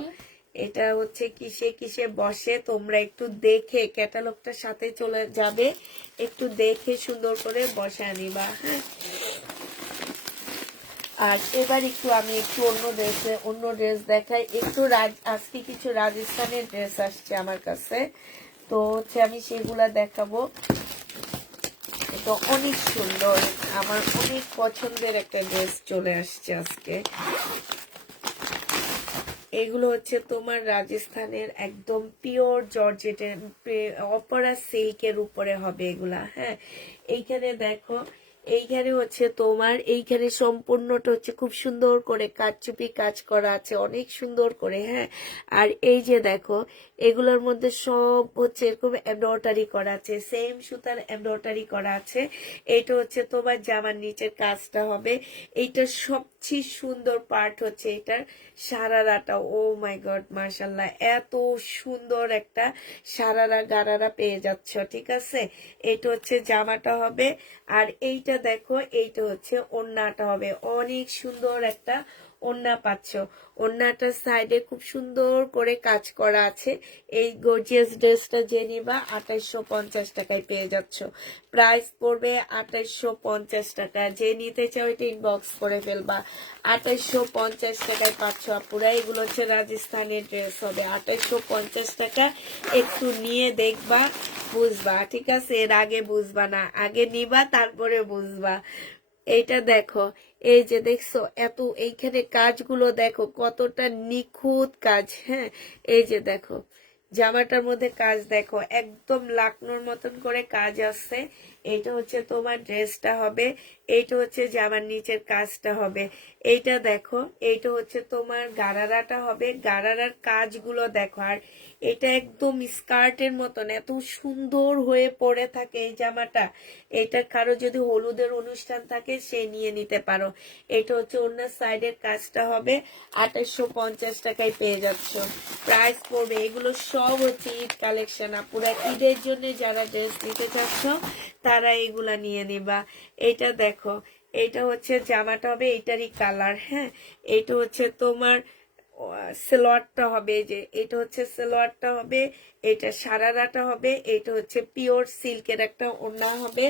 এটা হচ্ছে কিসে কিসে বসে তোমরা একটু দেখে ক্যাটালগটার সাথে চলে যাবে, একটু দেখে সুন্দর করে বসায় নিবা। হ্যাঁ, আর এবার একটু আমি একটু অন্য ড্রেস দেখাই একটু। আজকে কিছু রাজস্থানের ড্রেস আসছে আমার কাছে, তো হচ্ছে আমি সেগুলা দেখাবো। এটা অনেক সুন্দর, আমার অনেক পছন্দের একটা ড্রেস চলে আসছে আজকে। এগুলো হচ্ছে তোমার রাজস্থানের একদম পিওর জর্জেটের অপরা সিল্কের উপরে হবে এগুলা। হ্যাঁ, এইখানে দেখো, এইখানে হচ্ছে তোমার এইখানে সম্পূর্ণটা হচ্ছে খুব সুন্দর করে কারচুপি কাজ করা আছে, অনেক সুন্দর করে। হ্যাঁ, আর এই যে দেখো, এগুলোর মধ্যে সব হচ্ছে এরকম এমব্রয়ডারি করা আছে, সেম সুতার এমব্রয়ডারি করা আছে। এটা হচ্ছে তোমার জামার নিচের কাজটা হবে। এইটার সবচেয়ে সুন্দর পার্ট হচ্ছে এটার সারারাটা। ও মাই গড, মাশাল্লাহ, এত সুন্দর একটা সারারা গারারা পেয়ে যাচ্ছ। ঠিক আছে, এটা হচ্ছে জামাটা হবে। আর এইটা দেখো, এইটা হচ্ছে ওড়নাটা হবে, অনেক সুন্দর একটা ওড়না পাচ্ছ। ওড়নাটার সাইডে খুব সুন্দর করে কাজ করা আছে। এই গর্জিয়াস ড্রেসটা যে নিবা 2850 টাকায় পেয়ে যাচ্ছ। প্রাইস পড়বে 2850 টাকা। যে নিতে চাও এটা ইনবক্স করে ফেলবা। 2850 টাকায় পাচ্ছ আপুরা। এগুলো হচ্ছে রাজস্থানের ড্রেস হবে, 2850 টাকা। একটু নিয়ে দেখবা, বুঝবা। ঠিক আছে, এর আগে বুঝবা না, আগে নিবা তারপরে বুঝবা। এইটা দেখো, এই যে দেখছো এত এইখানে কাজগুলো দেখো কতটা নিখুঁত কাজ। হ্যাঁ, এই যে দেখো জামাটার মধ্যে কাজ দেখো, একদম লাকনোর মতন করে কাজ আছে। এইটা হচ্ছে তোমার ড্রেসটা হবে, এইটা হচ্ছে জামার নিচের কাজটা হবে। এইটা দেখো, এইটা হচ্ছে তোমার গারারাটা হবে, গারারার কাজগুলো দেখো। আর এটা একদম স্কার্টের মতন এত সুন্দর হয়ে পড়ে থাকে এই জামাটা। এটা কারো যদি হলুদের অনুষ্ঠান থাকে সে নিয়ে নিতে পারো। এটা হচ্ছে অন্য সাইডের কাজটা হবে, 2850 টাকায় পেয়ে যাচ্ছ। প্রাইস পড়বে, এগুলো সব হচ্ছে ঈদ কালেকশন। পুরো ঈদের জন্য যারা ড্রেস নিতে চাচ্ছ তারা এগুলা নিয়ে নিবা। এটা দেখো, এটা হচ্ছে জামাটা হবে, এইটারই কালার। হ্যাঁ, এটা হচ্ছে তোমার সেলোয়ারটা হবে, যে এটা হচ্ছে সেলোয়ারটা হবে, এটা সারারাটা হবে, এটা হচ্ছে পিওর সিল্কের একটা ওড়না হবে।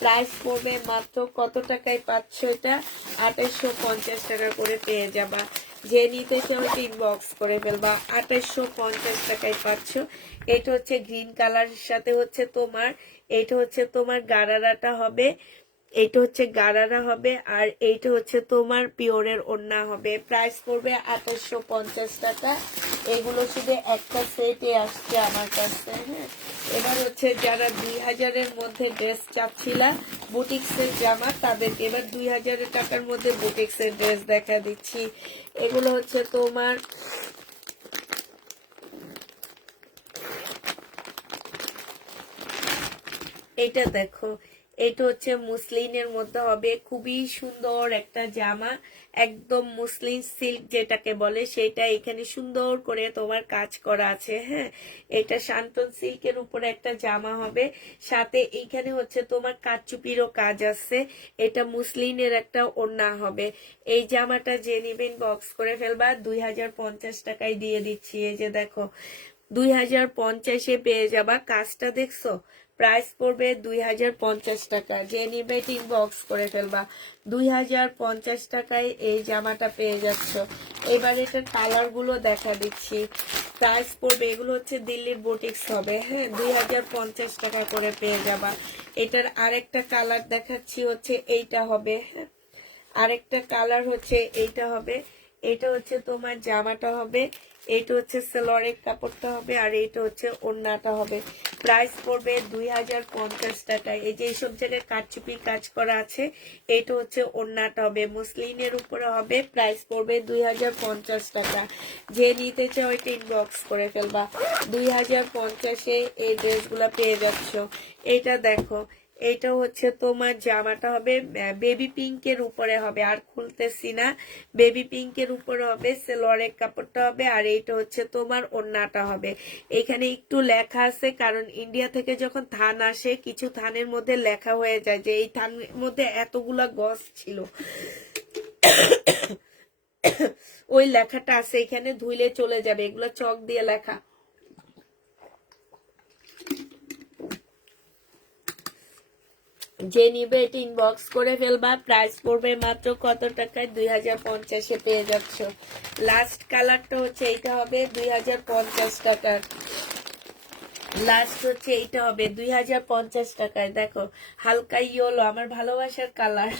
প্রাইস পড়বে মাত্র কত টাকায় পাচ্ছ এটা? 2850 টাকা করে পেয়ে যাবা। যে নিতে চাও ইনবক্স করে ফেলবা। 2850 টাকায় পাচ্ছ। এটা হচ্ছে গ্রিন কালারের সাথে হচ্ছে তোমার, এটা হচ্ছে তোমার গারারাটা হবে, এইটা হচ্ছে গারারা হবে, আর এইটা হচ্ছে তোমার পিওরের ওড়না হবে। প্রাইস পড়বে 2850 টাকা। এগুলো শুধু একটা সেটে আসছে আমার কাছে। হ্যাঁ, এবার হচ্ছে যারা 2000-এর মধ্যে ড্রেস চাচ্ছিলা বুটিক্সের জামা, তাদেরকে এবার 2000 টাকার মধ্যে বুটিক্সের ড্রেস দেখা দিচ্ছি। এগুলো হচ্ছে তোমার এটা দেখো, এটা হচ্ছে মুসলিনের মধ্যে হবে, খুবই সুন্দর একটা জামা, একদম মুসলিন সিল্ক যেটাকে বলে সেটা। এখানে সুন্দর করে তোমার কাজ করা আছে। হ্যাঁ, এটা শান্তন সিল্কের উপরে একটা জামা হবে, সাথে এইখানে হচ্ছে তোমার কারচুপিরও কাজ আছে। এটা মুসলিনের একটা ওড়না হবে। এই জামাটা যে নিবেন বক্স করে ফেলবা, 2050 টাকায় দিয়ে দিচ্ছি। এই যে দেখো, 2050-এ পেয়ে যাবা। কাজটা দেখছো, প্রাইস পড়বে 2050 টাকা। যে নিবে ইনবক্স করে ফেলবা। 2050 টাকায় এই জামাটা পেয়ে যাচ্ছ। এবার এটার কালার গুলো দেখা দিচ্ছি। প্রাইস পড়বে, এগুলো হচ্ছে দিল্লির বুটিক্স হবে, হ্যাঁ, 2050 টাকা করে পেয়ে যাবা। এটার আরেকটা কালার দেখাচ্ছি, হচ্ছে এইটা হবে, হ্যাঁ, আরেকটা কালার হচ্ছে এইটা হবে। এটা হচ্ছে তোমার জামাটা হবে, এটা হচ্ছে সালোয়ারের কাপড়টা হবে, আর এটা হচ্ছে ওড়নাটা হবে। প্রাইস পড়বে 2050 টাকায়। এই যে এইসব জায়গায় কারচুপি কাজ করা আছে, এটা হচ্ছে ওড়নাটা হবে, মুসলিনের উপরে হবে। প্রাইস পড়বে 2050 টাকা। যে নিতে চাও এটা ইনবক্স করে ফেলবা। 2050-এ এই ড্রেসগুলো পেয়ে যাচ্ছ। এটা দেখো, এইটা হচ্ছে তোমার জামাটা হবে বেবি পিঙ্কের উপরে হবে, আর খুলতেছি না, বেবি পিঙ্কের উপরে হবে, সালোয়ারের কাপড়টা হবে, আর এইটা হচ্ছে তোমার ওড়নাটা হবে। এখানে একটু লেখা আছে, কারণ ইন্ডিয়া থেকে যখন থান আসে, কিছু থানের মধ্যে লেখা হয়ে যায় যে এই থানের মধ্যে এতগুলা গজ ছিল। ওই লেখাটা আছে এখানে, ধুইলে চলে যাবে, এগুলো চক দিয়ে লেখা। যে নিবে এটা ইনবক্স করে ফেলবা। প্রাইস পড়বে মাত্র কত টাকায়? 2050-এ পেয়ে যাচ্ছ। লাস্ট কালারটা হচ্ছে এইটা হবে 2050 টাকার। লাস্ট হচ্ছে এইটা হবে 2050 টাকায়। দেখো, হালকা ইয়েলো, আমার ভালোবাসার কালার।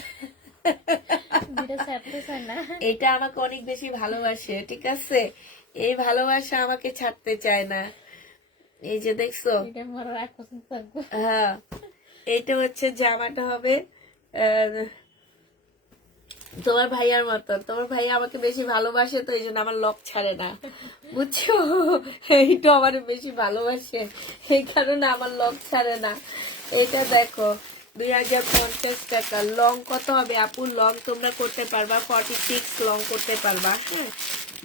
এটা আমাকে অনেক বেশি ভালোবাসে, ঠিক আছে, এই ভালোবাসা আমাকে ছাড়তে চায় না। এই যে দেখছো, হ্যাঁ, এইটা হচ্ছে জামাটা হবে তোমার ভাইয়ার মতো। তোমার ভাইয়া আমাকে বেশি ভালোবাসে, তো এই জন্য আমার লক ছাড়ে না, বুঝছো, এইটা আমার বেশি ভালোবাসে, এই কারণে আমার লক ছাড়ে না। এটা দেখো, 2050 টাকা। লং কত হবে আপু? লং তোমরা করতে পারবা 46 লং করতে পারবা, হ্যাঁ,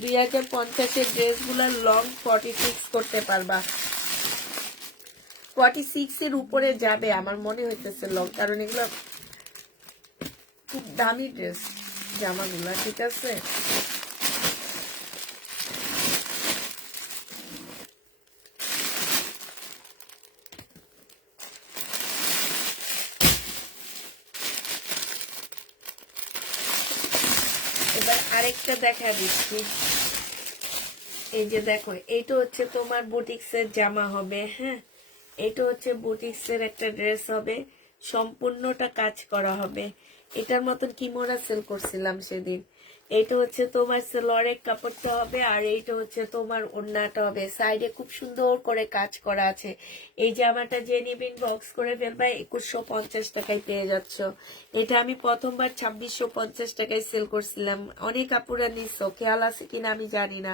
2050-এর ড্রেস গুলার লং 46 করতে পারবা। 46 এর উপরে যাবে আমার মনে হইতেছে লং, কারণ এগুলো খুব দামি ড্রেস জামাগুলা, ঠিক আছে। এবার আরেকটা দেখা দিচ্ছি। এই যে দেখো, এইটা হচ্ছে তোমার বুটিক্সের জামা হবে, হ্যাঁ, এটা হচ্ছে বুটিক্সের একটা ড্রেস হবে, সম্পূর্ণটা কাজ করা হবে। এটার মতন কিমোরা সেল করছিলাম সেদিন। এইটা হচ্ছে তোমার সালোয়ারের কাপড়টা হবে, আর এইটা হচ্ছে তোমার ওড়নাটা হবে। সাইডে খুব সুন্দর করে কাজ করা আছে। এই জামাটা যে নিবেন বক্স করে ফেলবা, 2150 টাকায় পেয়ে যাচ্ছ। এটা আমি প্রথমবার 2650 টাকায় সেল করছিলাম। অনেক আপুরা নিচ্ছ, খেয়াল আছে কিনা আমি জানি না,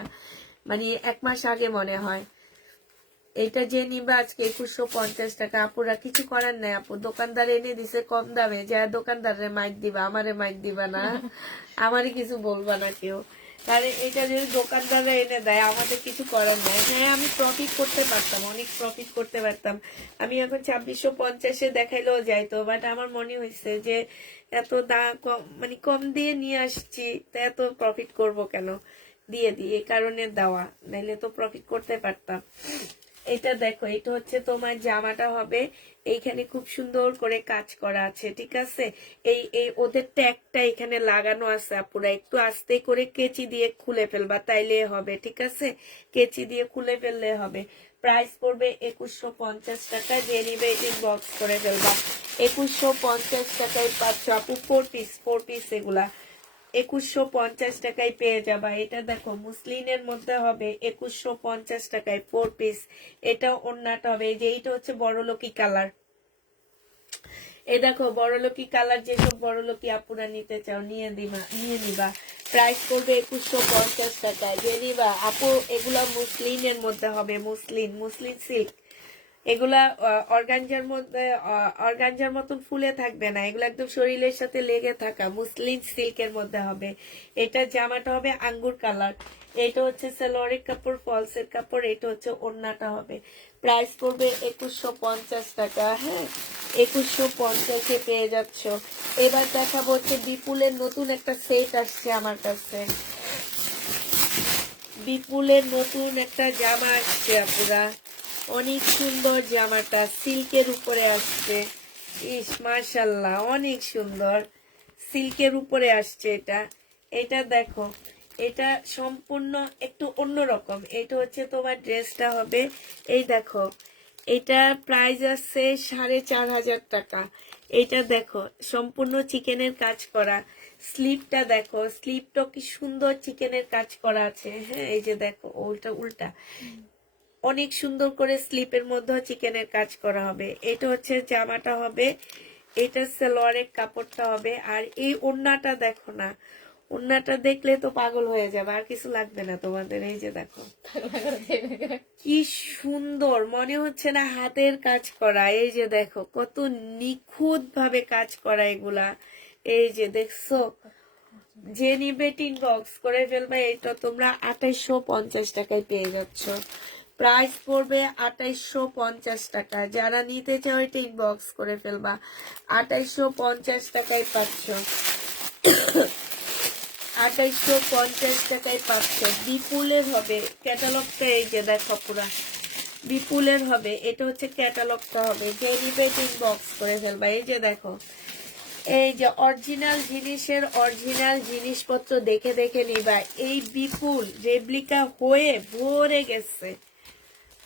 মানে 1 মাস আগে মনে হয়। এটা যে নিবে আজকে 2150 টাকা। আপুরা কিছু করার নাই আপু, দোকানদার এনে দিছে কম দামে, যা দোকানদারে মাইক দিবা, আমারে মাইক দিবা না, আমারই কিছু বলবা না কেউ, কারণ এটা যদি দোকানদাররা এনে দেয় আমাদের কিছু করার নাই। হ্যাঁ, আমি প্রফিট করতে পারতাম, অনেক প্রফিট করতে পারতাম। আমি এখন 2650-এ দেখাইলেও যাইতো, বাট আমার মনে হয়েছে যে এত দাম কম, মানে কম দিয়ে নিয়ে আসছি, তা এত প্রফিট করব কেন, দিয়ে দিই, এই কারণে দেওয়া, নাইলে তো প্রফিট করতে পারতাম। এটা দেখো, এটা হচ্ছে তোমার জামাটা হবে, এইখানে খুব সুন্দর করে কাজ করা আছে, ঠিক আছে। এই এই ওদের ট্যাগটা এখানে লাগানো আছে আপুরা, একটু আস্তে করে কেচি দিয়ে খুলে ফেলবা, তাইলে হবে, ঠিক আছে, কেচি দিয়ে খুলে ফেললে হবে। প্রাইস পড়বে 2150 টাকা। যে নিবে এটি বক্স করে ফেলবা। 2150 টাকায় পাচ্ছ আপু 4 পিস এগুলা 2150 টাকায় পেয়ে যাবা। এটা দেখো, মুসলিনের মধ্যে হবে 2150 টাকায় 4 পিস। এটা ওড়নাটা হবে, এই যে এইটা হচ্ছে বড়লোকি কালার। এই দেখো, বড়লোকি কালার, যেসব বড়লোকি আপুরা নিতে চাও নিয়ে নিবা। প্রাইস করবে 2150 টাকায়। যে নিবা আপু, এগুলা মুসলিনের মধ্যে হবে, মুসলিন সিল্ক। এগুলা অর্গানজার মধ্যে, অর্গানজার মতন ফুলে থাকবে না, এগুলো একদম শরীরের সাথে লেগে থাকা মুসলিন সিল্কের মধ্যে হবে। এটা জামাটা হবে আঙ্গুর কালার। এটা হচ্ছে সালোয়ারের কাপড়, ফলসের কাপড়, এটা হচ্ছে ওড়নাটা হবে। প্রাইস পড়বে 2150 টাকা, হ্যাঁ, 2150-এ পেয়ে যাচ্ছ। এবার দেখাবো হচ্ছে বিপুলের নতুন একটা সেট আসছে আমার কাছে। বিপুলের নতুন একটা জামা আসছে আপুরা, অনেক সুন্দর জামাটা, সিল্কের উপরে আসছে। ইস মাশাল্লাহ, অনেক সুন্দর, সিল্কের উপরে আসছে এটা। এটা দেখো, এটা সম্পূর্ণ একটু অন্যরকম। এটা হচ্ছে তোমার ড্রেসটা হবে, এই দেখো, এটার প্রাইস আছে 4,500 টাকা। এটা দেখো সম্পূর্ণ চিকেনের কাজ করা, স্লিপটা দেখো, স্লিপটা কি সুন্দর চিকেনের কাজ করা আছে। হ্যাঁ, এই যে দেখো, উল্টা উল্টা অনেক সুন্দর করে স্লিপের মধ্যে চিকেনের কাজ করা হবে। এটা হচ্ছে জামাটা হবে, এটা সালোয়ারের কাপড়টা হবে। আর এই ওড়নাটা দেখো না, ওড়নাটা দেখলে তো পাগল হয়ে যাবে, আর কিছু লাগবে না তোমাদের। এই যে দেখো কি সুন্দর, মনে হচ্ছে না হাতের কাজ করা। এই যে দেখো কত নিখুঁত ভাবে কাজ করা এগুলা। এই যে দেখছো, যে নিবে ইনবক্স করে ফেলবে। এটা তোমরা 2850 টাকায় পেয়ে যাচ্ছ, প্রাইস পড়বে 2850 টাকা। যারা নিতে চাও এটা ইনবক্স করে ফেলবা, 2850 টাকায় পাচ্ছ, 2850 টাকায় পাচ্ছ। বিপুলের হবে ক্যাটালগটা, এই যে দেখো পুরা বিপুলের হবে। এটা হচ্ছে ক্যাটালগটা হবে, যে নিবে ইনবক্স করে ফেলবা। এই যে দেখো, এই যে অরিজিনাল জিনিসের অরিজিনাল জিনিসপত্র দেখে দেখে নিবা। এই বিপুল রেপ্লিকা হয়ে ভরে গেছে,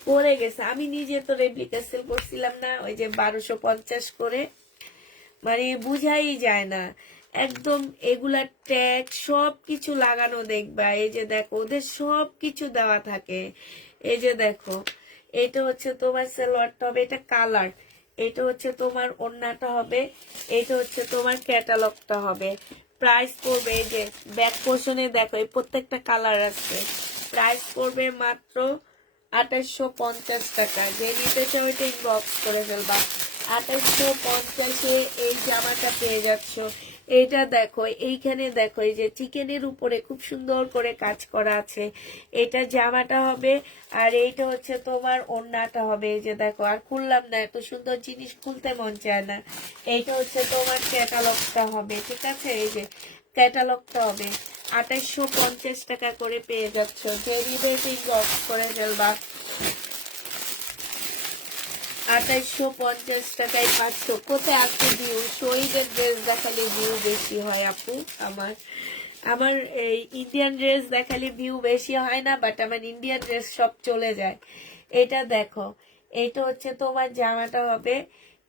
পরে গেছে। আমি নিজে তো রেপ্লিকা সেল করছিলাম না, ওই যে 1250 করে, মানে বুঝাই যায় না একদম। এগুলা ট্যাগ সব কিছু লাগানো দেখবা। এই যে দেখো, ওদের সব কিছু দেওয়া থাকে। এই যে দেখো, এটা হচ্ছে তোমার সালোয়ারটা হবে, এটা কালার। এটা হচ্ছে তোমার ওড়নাটা হবে, এটা হচ্ছে তোমার ক্যাটালগটা হবে। প্রাইস পড়বে, এই যে ব্যাক পোর্শনে দেখো, এই প্রত্যেকটা কালার আছে। প্রাইস পড়বে মাত্র 2850 টাকা। যে নিতে চাও এটা ইনবক্স করে ফেলবা। 2850-এ এই জামাটা পেয়ে যাচ্ছ। এইটা দেখো, এইখানে দেখো, এই যে চিকেনের উপরে খুব সুন্দর করে কাজ করা আছে। এটা জামাটা হবে, আর এইটা হচ্ছে তোমার ওড়নাটা হবে। এই যে দেখো, আর খুললাম না, এত সুন্দর জিনিস খুলতে মন চায় না। এইটা হচ্ছে তোমার ক্যাটালগটা হবে, ঠিক আছে। এই যে ক্যাটালগটা হবে, 2850 টাকা করে পেয়ে যাচ্ছ। যে রিবেট ইনবক্স করে ফেলবা, 2850 টাকায় পাচ্ছ। কোথায় আপনি ভিউ, শহীদের ড্রেস দেখালে ভিউ বেশি হয় আপু। আমার আমার এই ইন্ডিয়ান ড্রেস দেখালে ভিউ বেশি হয় না, বাট আমার ইন্ডিয়ান ড্রেস সব চলে যায়। এটা দেখো, এটা হচ্ছে তোমার জামাটা হবে,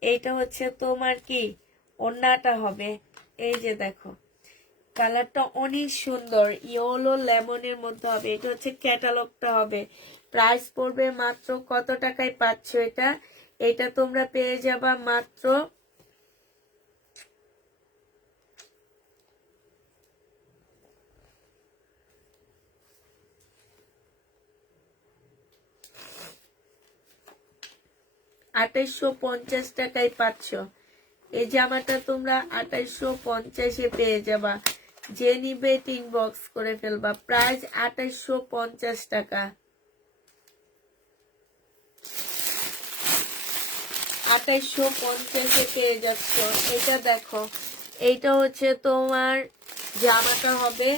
এটা হচ্ছে তোমার কি ওড়নাটা হবে। এই যে দেখো, কালারটা অনেক সুন্দর, ইয়েলো লেমনের মধ্যে হবে। এটা হচ্ছে ক্যাটালগটা হবে। প্রাইস পড়বে মাত্র কত টাকায় পাচ্ছ এটা? এটা তোমরা পেয়ে যাবা মাত্র 2850 টাকায় পাচ্ছ। এই জামাটা তোমরা 2850-এ পেয়ে যাবা। যে নিবে ইনবক্স করে ফেলবা। প্রাইস 2850 টাকা। 2850-এ পেয়ে যাচ্ছ। এটা দেখো, এইটা হচ্ছে তোমার জামাটা হবে,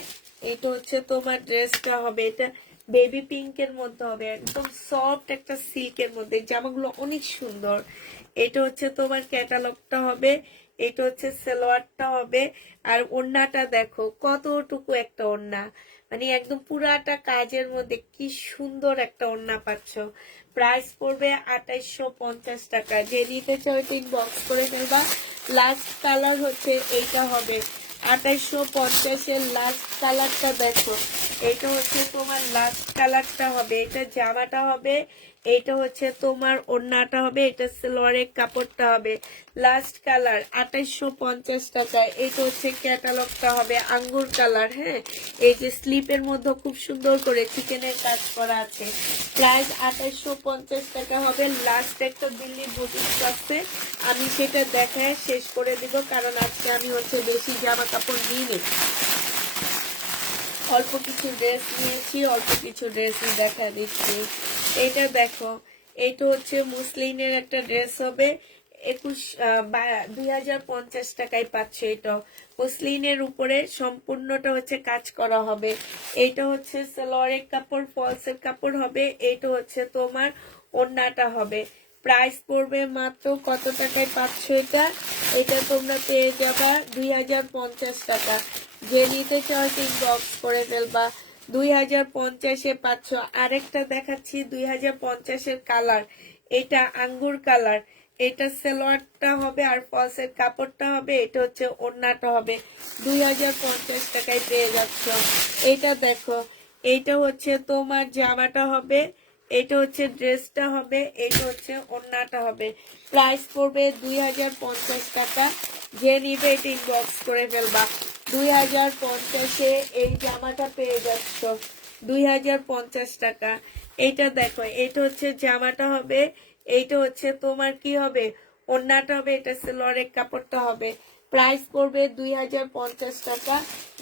এটা হচ্ছে তোমার ড্রেসটা হবে। এটা বেবি পিঙ্কের মধ্যে হবে, একদম সফট একটা সিল্কের মধ্যে। জামাগুলো অনেক সুন্দর। এটা হচ্ছে তোমার ক্যাটালগটা হবে, এটা হচ্ছে সালোয়ারটা হবে। আর ওড়নাটা দেখো কতটুকু একটা ওড়না, মানে একদম পুরাটা কাজের মধ্যে কি সুন্দর একটা ওড়না পাচ্ছ। প্রাইস পড়বে 2850 টাকা। যে নিতে চাও এটা ইনবক্স করে ফেলবা। লাস্ট কালার হচ্ছে এইটা হবে, 2850-এর লাস্ট কালারটা দেখো। এটা হচ্ছে তোমার লাস্ট কালারটা হবে, এটা জামাটা হবে, এটা হচ্ছে তোমার ওড়নাটা হবে, এটা সালোয়ারের কাপড়টা হবে। লাস্ট কালার 2850 টাকায়। এটা হচ্ছে ক্যাটালগটা হবে, আঙ্গুর কালার। হ্যাঁ, এই যে স্লিপের মধ্যে খুব সুন্দর করে চিকেনের কাজ করা আছে। প্রাইস 2850 টাকা হবে। লাস্ট একটা দিল্লি বুটিক আছে, আমি সেটা দেখায় শেষ করে দিব, কারণ আজকে আমি হচ্ছে বেশি জামা কাপড় নিইনি, অল্প কিছু ড্রেস নিয়েছি, অল্প কিছু ড্রেসই দেখা দিচ্ছি। এটা দেখো, এইটা হচ্ছে মুসলিনের একটা ড্রেস হবে, 2050 টাকায় পাচ্ছ। এটা মসলিনের উপরে সম্পূর্ণটা হচ্ছে কাজ করা হবে। এটা হচ্ছে সালোয়ারের কাপড়, ফলসের কাপড় হবে। এটা হচ্ছে তোমার ওড়নাটা হবে। প্রাইস পড়বে মাত্র কত টাকায় পাচ্ছ এটা? এটা তোমরা পেয়ে যাবা 2050 টাকা। যে নিতে চাও ইনবক্স করে ফেলবা। 2050-এ পাচ্ছ। আরেকটা দেখাচ্ছি 2050-এর কালার। এটা আঙ্গুর কালার। এটা সালোয়ারটা হবে আর ফলসের কাপড়টা হবে। এটা হচ্ছে ওড়নাটা হবে। 2050 টাকায় পেয়ে যাচ্ছ। এটা দেখো, এইটা হচ্ছে তোমার জামাটা হবে, এটা হচ্ছে ড্রেসটা হবে, এটা হচ্ছে ওড়নাটা হবে। প্রাইস পড়বে 2050 টাকা। যে নিবে এটা ইনবক্স করে ফেলবা। 2050-এ এই জামাটা পেয়ে যাচ্ছ 2050 টাকা। এইটা দেখো, এটা হচ্ছে জামাটা হবে, এইটা হচ্ছে তোমার কি হবে, ওড়নাটা হবে, এটা সালোয়ারের কাপড়টা হবে। প্রাইস পড়বে 2050 টাকা।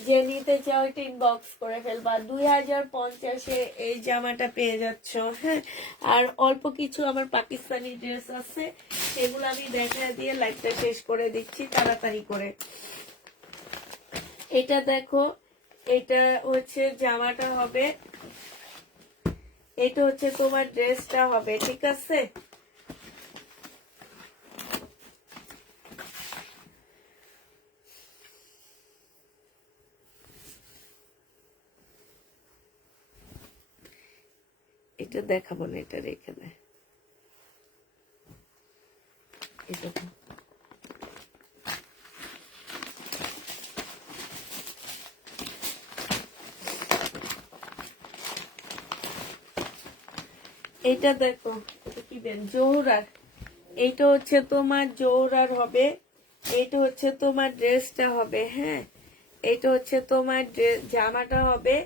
যে নিতে চাও এটা ইনবক্স করে ফেলবা। 2050-এ এই জামাটা পেয়ে যাচ্ছ। হ্যাঁ, আর অল্প কিছু আমার পাকিস্তানি ড্রেস আছে, সেগুলো আমি দেখা দিয়ে লাইভটা শেষ করে দিচ্ছি তাড়াতাড়ি করে। এটা দেখো, এটা হচ্ছে জামাটা হবে, এটা হচ্ছে তোমার ড্রেসটা হবে। ঠিক আছে, এটা দেখাবো না, এটা রেখে দেয়। এটা এইটা দেখো, এটা কি দেন, জোহরার। এইটা হচ্ছে তোমার জোহরার হবে। এইটা হচ্ছে তোমার ড্রেসটা হবে। হ্যাঁ, এইটা হচ্ছে তোমার জামাটা হবে।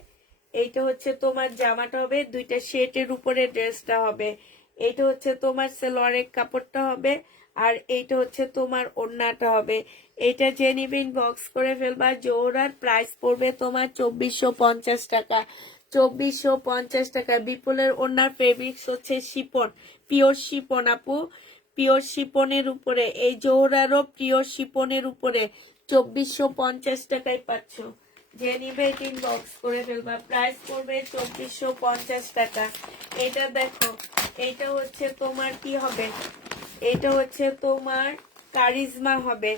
এইটা হচ্ছে তোমার জামাটা হবে, দুইটা শেটের উপরে ড্রেসটা হবে। এইটা হচ্ছে তোমার সালোয়ারের কাপড়টা হবে, আর এইটা হচ্ছে তোমার ওড়নাটা হবে। এটা যে নিবে ইনবক্স করে ফেলবা। জোহরার প্রাইস পড়বে তোমার 2450 টাকা। 2450 টাকা। বিপুলের ওড়নার ফেব্রিক্স হচ্ছে শিপন, পিওর শিপন আপু, পিওর শিপনের উপরে। এই জোহরারও পিওর শিপনের উপরে 2450 টাকায় পাচ্ছ। যে নিবে ইনবক্স করে ফেলবা। প্রাইস পড়বে 2450 টাকা। এটা দেখো, এটা হচ্ছে তোমার কি হবে, এটা হচ্ছে তোমার কারিজমা হবে,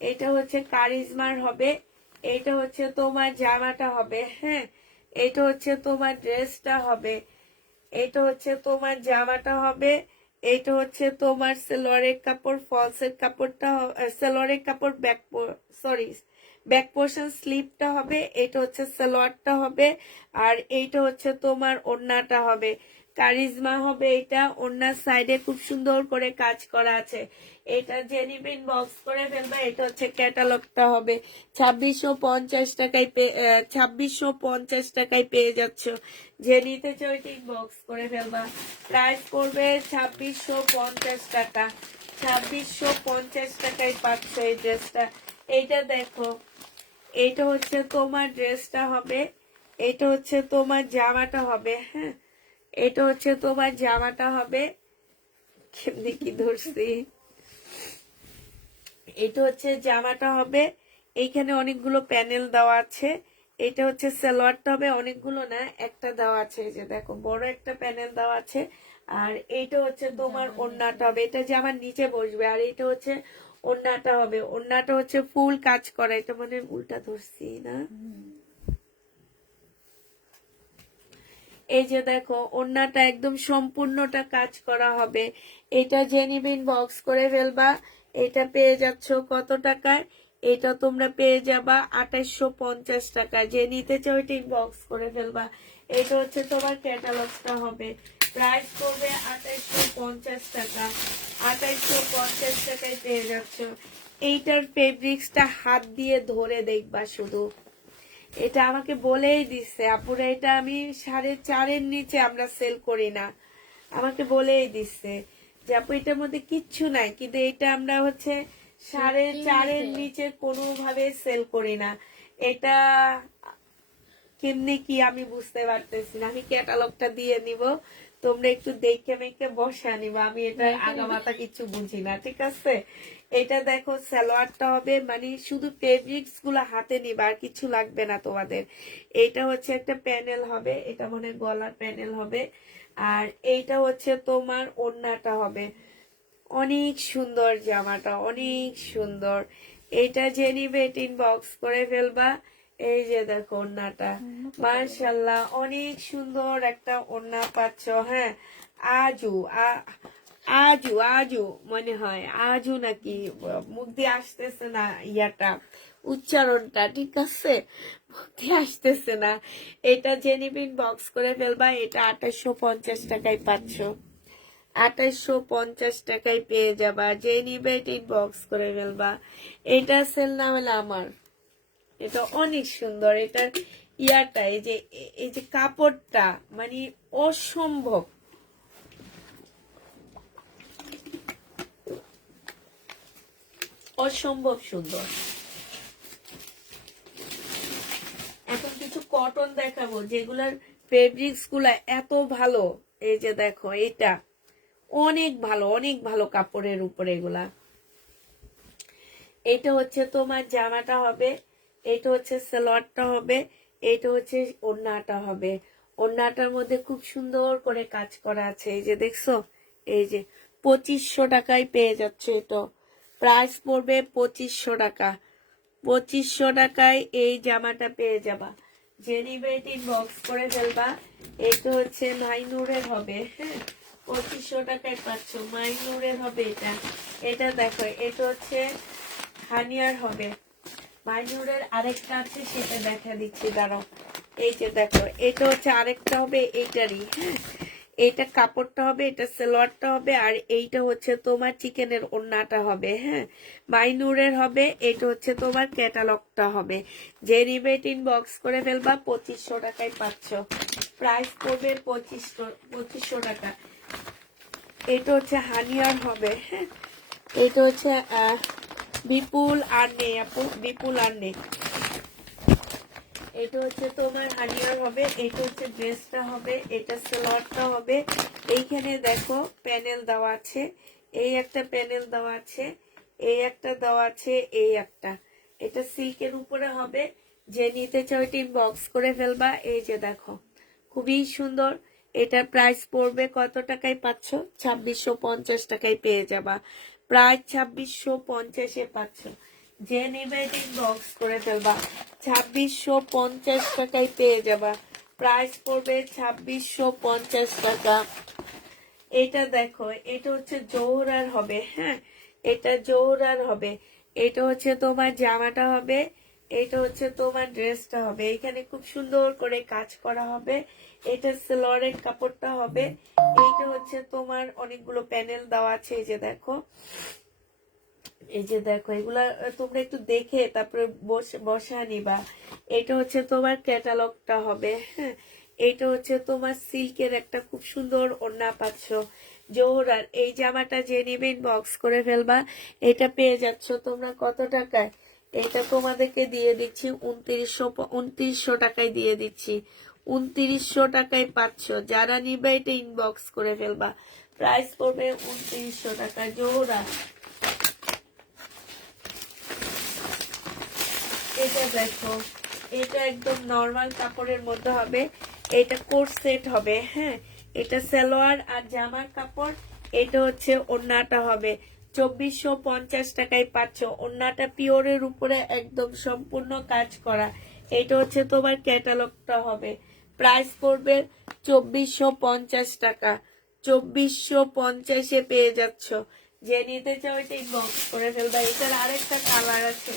এটা হচ্ছে কারিজমার হবে। এটা হচ্ছে তোমার জামাটা হবে। হ্যাঁ, এটা হচ্ছে তোমার ড্রেসটা হবে, এটা হচ্ছে তোমার জামাটা হবে। এটা হচ্ছে তোমার সালোয়ারের কাপড়, ফলসের কাপড়টা, সালোয়ারের কাপড় ব্যাক, সরি, ব্যাক পোর্শন স্লিপটা হবে। এটা হচ্ছে সালোয়ারটা হবে, আর এইটা হচ্ছে তোমার ওড়নাটা হবে। কারিজমা হবে এটা। ওড়নার সাইডে খুব সুন্দর করে কাজ করা আছে। এটা যে নিবেন বক্স করে ফেলবা। এটা হচ্ছে ক্যাটালগটা হবে। 2650 টাকায় 2650 টাকায় পেয়ে যাচ্ছ। যে নিতে চাও ঠিক বক্স করে ফেলবা। প্রাইস পড়বে 2650 টাকা। 2650 টাকায় পাচ্ছ এই ড্রেসটা। এইটা দেখো, এইটা হচ্ছে তোমার ড্রেসটা হবে, এটা হচ্ছে তোমার জামাটা হবে। হ্যাঁ, এটা হচ্ছে তোমার জামাটা হবে। কেমনি কি ধরছি, এটা হচ্ছে জামাটা হবে। এইখানে অনেকগুলো প্যানেল দেওয়া আছে। এটা হচ্ছে সালোয়ারটা হবে, অনেকগুলো না, একটা দেওয়া আছে। এই যে দেখো, বড় একটা প্যানেল দেওয়া আছে। আর এইটা হচ্ছে তোমার ওড়নাটা হবে, এটা যে আমার নিচে বসবে। আর এটা হচ্ছে ওড়নাটা হবে। ওড়নাটা হচ্ছে ফুল কাজ করা। এটা মানে উল্টা ধরছি না, এই যে দেখো, ওড়নাটা একদম সম্পূর্ণটা কাজ করা হবে। এটা যে নিবেন বক্স করে ফেলবা। এটা পেয়ে যাচ্ছ কত টাকায়? এটা তোমরা পেয়ে যাবা 2850 টাকা। যে নিতে চাও এটা বক্স করে ফেলবা। এটা হচ্ছে তোমার ক্যাটালগটা হবে। প্রাইস করবে 2850 টাকা। 2850 টাকায় পেয়ে যাচ্ছ। এইটার ফেব্রিক্সটা হাত দিয়ে ধরে দেখবা শুধু। এটা আমাকে বলেই দিচ্ছে আপুরা, এটা আমি 4.5-এর নিচে আমরা সেল করি না। আমাকে বলেই দিচ্ছে যে আপু এটার মধ্যে কিচ্ছু নাই, কিন্তু এটা আমরা হচ্ছে 4.5-এর নিচে কোনোভাবে সেল করি না। এটা কেমনে কি আমি বুঝতে পারতেছি না। আমি ক্যাটালগটা দিয়ে নিব, তোমরা একটু দেখে মেখে বসা নিবা। আমি এটা আগামাথা কিছু বুঝি না, ঠিক আছে? এটা দেখো সালোয়ারটা হবে, মানে শুধু ফেব্রিক্স গুলা হাতে নিবা, আর কিছু লাগবে না তোমাদের। এটা হচ্ছে একটা প্যানেল হবে, এটা মনে হয় গলার প্যানেল হবে। আর এইটা হচ্ছে তোমার ওড়নাটা হবে। অনেক সুন্দর জামাটা, অনেক সুন্দর। এটা যে নিবে ইনবক্স করে ফেলবা। এই যে দেখো ওড়নাটা, মাশাআল্লাহ অনেক সুন্দর একটা ওড়না পাচ্ছ। হ্যাঁ, আজু আজু আজু মনে হয়, আজু নাকি, মুখ দিয়ে আসতেছে না ইয়াটা, উচ্চারণটা, ঠিক আছে? মুখ দিয়ে আসতেছে না। এটা যে নিবে ইনবক্স করে ফেলবা। এটা 2850 টাকায় পাচ্ছ, 2850 টাকায় পেয়ে যাবা। যে নিবে ইনবক্স করে ফেলবা। এটা সেল না হলে আমার, এটা অনেক সুন্দর। এটার ইয়াটা, এই যে কাপড়টা, মানে অসম্ভব, অসম্ভব সুন্দর। এখন কিছু কটন দেখাবো যেগুলার ফেব্রিক্স গুলা এত ভালো। এই যে দেখো, এটা অনেক ভালো, অনেক ভালো কাপড়ের উপরে এগুলা। এটা হচ্ছে তোমার জামাটা হবে, এটা হচ্ছে সালোয়ারটা হবে, এটা হচ্ছে ওড়নাটা হবে। ওড়নাটার মধ্যে খুব সুন্দর করে কাজ করা আছে, এই যে দেখছো। এই যে 2500 টাকায় পেয়ে যাচ্ছে। এটা প্রাইস পড়বে 2500 টাকা। 2500 টাকায় এই জামাটা পেয়ে যাবা। যে নিবে ইনবক্স করে ফেলবা। এটা হচ্ছে মাইনুরের হবে, হ্যাঁ, 2500 টাকায় পাচ্ছ, মাইনুরের হবে এটা। এটা দেখো, এটা হচ্ছে হানিয়ার হবে। মাইনুরের আরেকটা আছে, সেটা দেখা দিচ্ছি, দাঁড়াও। এই যে দেখো, এটা হচ্ছে আরেকটা হবে এইটারই, হ্যাঁ। এইটা কাপড়টা হবে, এটা সালোয়ারটা হবে, আর এইটা হচ্ছে তোমার চিকেনের ওড়নাটা হবে, হ্যাঁ, মাইনুরের হবে। এটা হচ্ছে তোমার ক্যাটালগটা হবে। যে নিবে ইনবক্স করে ফেলবা। 2500 টাকায় পাচ্ছ, প্রাইস পড়বে 2500 টাকা। এটা হচ্ছে হানিয়ার হবে, হ্যাঁ। এটা হচ্ছে বিপুল আর নেই আপু, বিপুল আর নেই। এটা হচ্ছে তোমার হানিয়ার হবে। এটা হচ্ছে ড্রেসটা হবে, এটা সালোয়ারটা হবে। এইখানে দেখো প্যানেল দেওয়া আছে, এই একটা প্যানেল দেওয়া আছে, এই একটা দেওয়া আছে, এই একটা। এটা সিল্কের উপরে হবে। যে নিতে চাও ইনবক্স করে ফেলবা। এই যে দেখো, খুবই সুন্দর। এটার প্রাইস পড়বে কত টাকায় পাচ্ছ? 2650 টাকায় পেয়ে যাবা। প্রায় 2650-এ পাচ্ছ। যে নেবে ইনবক্স করে ফেলবা। 2650 টাকায় পেয়ে যাবা। প্রাইস পড়বে 2650 টাকা। এটা দেখো, এটা হচ্ছে জোহরার হবে, হ্যাঁ, এটা জোহরার হবে। এটা হচ্ছে তোমার জামাটা হবে, এটা হচ্ছে তোমার ড্রেসটা হবে। এখানে খুব সুন্দর করে কাজ করা হবে। এটা সালোয়ারের কাপড়টা হবে। এইটা হচ্ছে তোমার অনেকগুলো প্যানেল দেওয়া আছে, এই যে দেখো। এই যে দেখো, এগুলা তোমরা একটু দেখে তারপরে বসা নিবা। এটা হচ্ছে তোমার ক্যাটালগটা হবে, হ্যাঁ। এটা হচ্ছে তোমার সিল্কের একটা খুব সুন্দর ওড়না পাচ্ছ, জোহরার। এই জামাটা যে নিবে ইনবক্স করে ফেলবা। এটা পেয়ে যাচ্ছ তোমরা কত টাকায়? এটা তোমাদেরকে দিয়ে দিচ্ছি 2900 টাকায় দিয়ে দিচ্ছি। 2900 টাকায় পাচ্ছ। যারা নিবে এটা ইনবক্স করে ফেলবা। প্রাইস পড়বে 2900 টাকা। জোহরা, এটা দেখো, এটা একদম নরমাল কাপড়ের মধ্যে হবে। এটা কোট সেট হবে, হ্যাঁ। এটা সালোয়ার আর জামার কাপড়। এটা হচ্ছে ওড়নাটা হবে। 2450 টাকায় পাচ্ছ। ওড়নাটা পিওরের উপরে একদম সম্পূর্ণ কাজ করা। এটা হচ্ছে তোমার ক্যাটালগটা হবে। প্রাইস পড়বে 2450 টাকা। 2450-এ পেয়ে যাচ্ছ। যে নিতে চাও এটা ইনবক্স করে ফেলবা। এটার আরেকটা কালার আছে,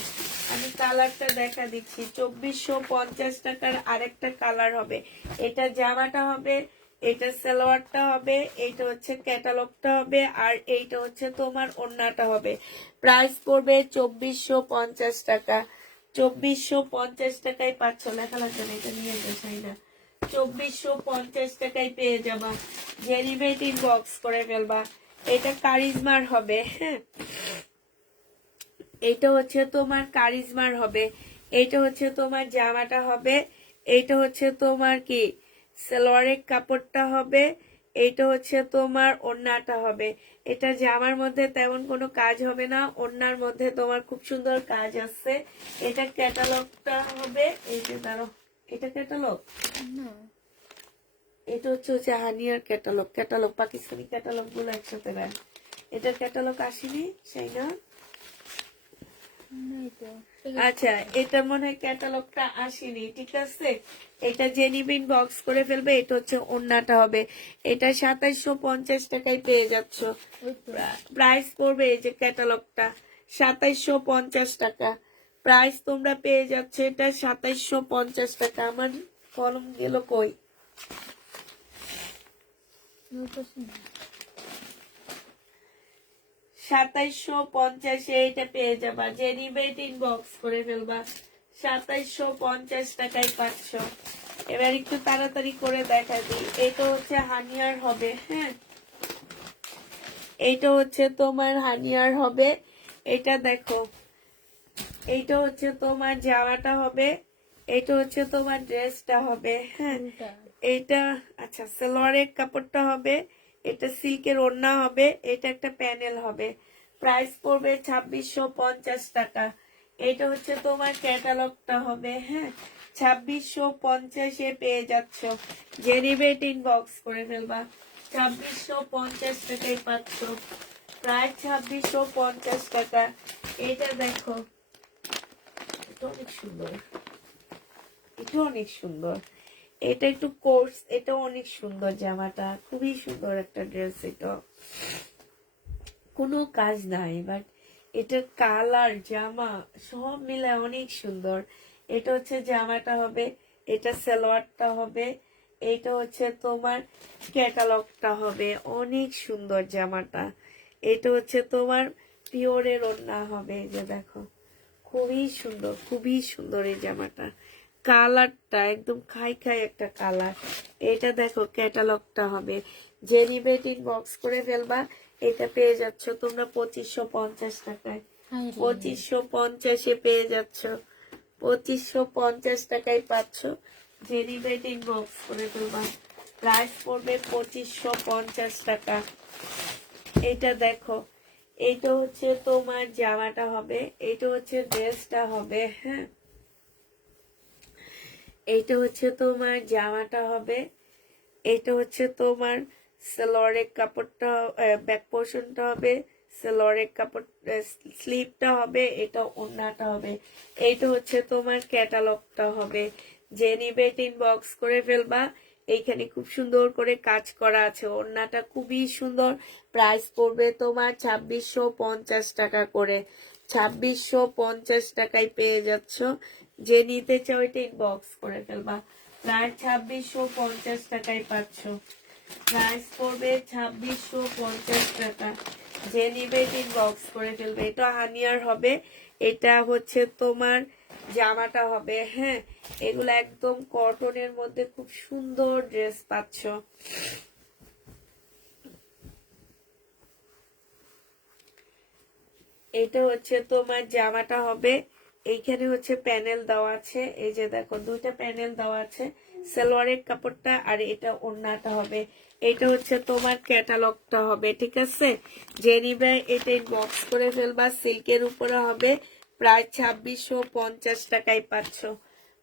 আমি কালারটা দেখা দিচ্ছি। 2450 টাকার আরেকটা কালার হবে। এটা জামাটা হবে, এটা সালোয়ারটা হবে, এটা হচ্ছে ক্যাটালগটা হবে, আর এইটা হচ্ছে তোমার ওড়নাটা হবে। প্রাইস পড়বে 2450 টাকা। 2450 টাকায় পাচ্ছ। লেখা লাগবে না, এটা নিয়ে যাই না। 2450 টাকায় পেয়ে যাবা। যে নিবে ইনবক্স করে ফেলবা। এটা কারিজমার হবে, হ্যাঁ। এটা হচ্ছে তোমার কারিজমার হবে। এটা হচ্ছে তোমার জামাটা হবে, এইটা হচ্ছে তোমার কি সালোয়ারের কাপড়টা হবে, এইটা হচ্ছে তোমার ওড়নাটা হবে। এটা জামার মধ্যে তেমন কোনো কাজ হবে না, ওড়নার মধ্যে তোমার খুব সুন্দর কাজ আছে। এটা ক্যাটালগটা হবে, এই যে দাঁড়ো, এটা ক্যাটালগ, না এটা হচ্ছে হানিয়ার ক্যাটালগ। ক্যাটালগ পাকিস্তানি ক্যাটালগ গুলো একসাথে দেয়। এটা ক্যাটালগ আসেনি সেই না? নাই তো আচ্ছা, এটা মনে হয় ক্যাটালগটা আসেনি, ঠিক আছে। এটা যে নিবেন বক্স করে ফেলবে। এটা হচ্ছে ওড়নাটা হবে, এটা 2750 টাকায় পেয়ে যাচ্ছ। ওই তো প্রাইস পড়বে এই যে ক্যাটালগটা 2750 টাকা। প্রাইস তোমরা পেয়ে যাচ্ছে এটা 2750 টাকা। আমার কলম গেল কই? নৌকোছি না 2750 এটা পেয়ে যাবা। যে নিবে ইনবক্স করে ফেলবা, 2750 টাকায় পাচ্ছ। এবার একটু তাড়াতাড়ি করে দেখা দিই। এটা হচ্ছে হানিয়ার হবে, হ্যাঁ, এইটা হচ্ছে তোমার হানিয়ার হবে। এটা দেখো, এইটা হচ্ছে তোমার জামাটা হবে, এটা হচ্ছে তোমার ড্রেসটা হবে, হ্যাঁ। উল্টা এইটা আচ্ছা সালোয়ারের কাপড়টা হবে, এটা সিল্কের ওড়না হবে, এটা একটা প্যানেল হবে। প্রাইস পড়বে 2650 টাকা। এটা হচ্ছে তোমার ক্যাটালগটা হবে, হ্যাঁ, 2650 পেয়ে যাচ্ছ। যে নিবে ইনবক্স করে ফেলবা, 2650 টাকায় পাচ্ছ। প্রায় 2650 টাকা। এটা দেখো, এটা অনেক সুন্দর, এটা অনেক সুন্দর। এটা একটু কোর্স, এটা অনেক সুন্দর। জামাটা খুবই সুন্দর একটা ড্রেস। এটা কোনো কাজ নাই, বাট এটার কালার জামা সব মিলে অনেক সুন্দর। এটা হচ্ছে জামাটা হবে, এটা সালোয়ারটা হবে, এটা হচ্ছে তোমার ক্যাটালগটা হবে। অনেক সুন্দর জামাটা। এটা হচ্ছে তোমার পিওরের ওড়না হবে, এই যে দেখো, খুবই সুন্দর, খুবই সুন্দর এই জামাটা। কালারটা একদম খাই খাই একটা কালার। এটা দেখো ক্যাটালগটা হবে। যে নিবে বক্স করে ফেলবা। এটা পেয়ে যাচ্ছ তোমরা 2550 টাকায়। হাই রে 2550 পেয়ে যাচ্ছ, 2550 টাকায় পাচ্ছ। যে নিবে বক্স করে ফেলবা। প্রাইস পড়বে 2550 টাকা। এটা দেখো, এটা হচ্ছে তোমার জামাটা হবে, এটা হচ্ছে ড্রেসটা হবে, হ্যাঁ, এইটা হচ্ছে তোমার জামাটা হবে, এটা হচ্ছে তোমার সালোয়ারের কাপড়টা, ব্যাক পোর্শনটা হবে, সালোয়ারের কাপড় স্লিভটা হবে, এটা ওড়নাটা হবে। এইটা হচ্ছে তোমার ক্যাটালগটা হবে। যে নিবে বক্স করে ফেলবা। এইখানে খুব সুন্দর করে কাজ করা আছে, ওড়নাটা খুবই সুন্দর। প্রাইস পড়বে তোমার 2650 টাকা করে। 2650 টাকায় পেয়ে যাচ্ছ। যে নিতে চাও এটা ইনবক্স করে ফেলবা। প্রায় 2650 টাকায় পাচ্ছ। প্রাইস পড়বে 2650 টাকা। যে নিবে ইনবক্স করে ফেলবে। এটা হানিয়ার হবে, এটা হচ্ছে তোমার জামাটা হবে, হ্যাঁ। এগুলো একদম কটনের মধ্যে খুব সুন্দর ড্রেস পাচ্ছ। এটা হচ্ছে তোমার জামাটা হবে, এইখানে হচ্ছে প্যানেল দেওয়া আছে, এই যে দেখো দুইটা প্যানেল দেওয়া আছে। সালোয়ারের কাপড়টা আর এটা ওড়নাটা হবে। এটা হচ্ছে তোমার ক্যাটালগটা হবে, ঠিক আছে। যে নিবে এটা বক্স করে ফেলবা। সিল্কের উপরে হবে। প্রায় 2650 টাকায় পাচ্ছ।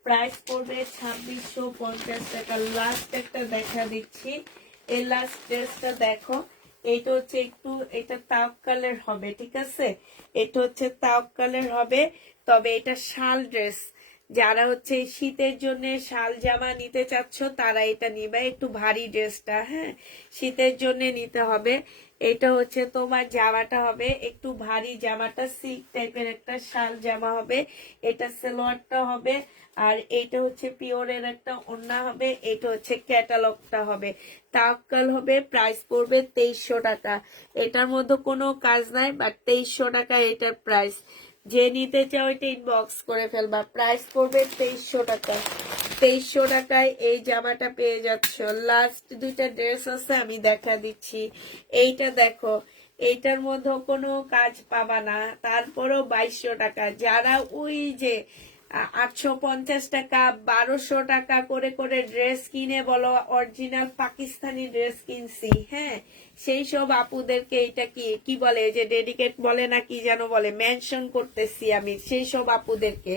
প্রাইস পড়বে 2650 টাকা। লাস্ট একটা দেখা দিচ্ছি, এই লাস্ট ড্রেসটা দেখো। এটা হচ্ছে একটু, এটা তাওক কালার হবে, ঠিক আছে। এটা হচ্ছে তাওক কালার হবে, তবে এটা শাল ড্রেস। যারা হচ্ছে শীতের জন্য শাল জামা নিতে চাচ্ছ তারা এটা নিবে। একটু ভারী ড্রেসটা, হ্যাঁ, শীতের জন্য নিতে হবে। এটা হচ্ছে তোমার জামাটা হবে একটু ভারী, জামাটা সিল্ক টাইপের একটা শাল জামা হবে। এটা সালোয়ারটা হবে, আর এইটা হচ্ছে পিওরের একটা ওড়না হবে। এটা হচ্ছে ক্যাটালগটা হবে, তাওয়াক্কাল হবে। প্রাইস পড়বে 2300 টাকা। এটার মধ্যে কোনো কাজ নাই, বাট 2300 টাকা এটার প্রাইস। যে নিতে চাও এটা ইনবক্স করে ফেলবা। প্রাইস পড়বে 2300 টাকা। 2300 টাকায় এই জামাটা পেয়ে যাচ্ছ। লাস্ট দুইটা ড্রেস আছে, আমি দেখা দিচ্ছি। এইটা দেখো, এইটার মধ্যে কোনো কাজ পাবা না, তারপরও 2200 টাকা। যারা ওই যে 850 টাকা 1200 টাকা করে করে ড্রেস কিনে বলো অরিজিনাল পাকিস্তানি ড্রেস কিনছি। হ্যাঁ, সেই সব আপুদেরকে এটা কি কি বলে যে ডেডিকেট বলে না কি যেন বলে, মেনশন করতেছি আমি সেই সব আপুদেরকে,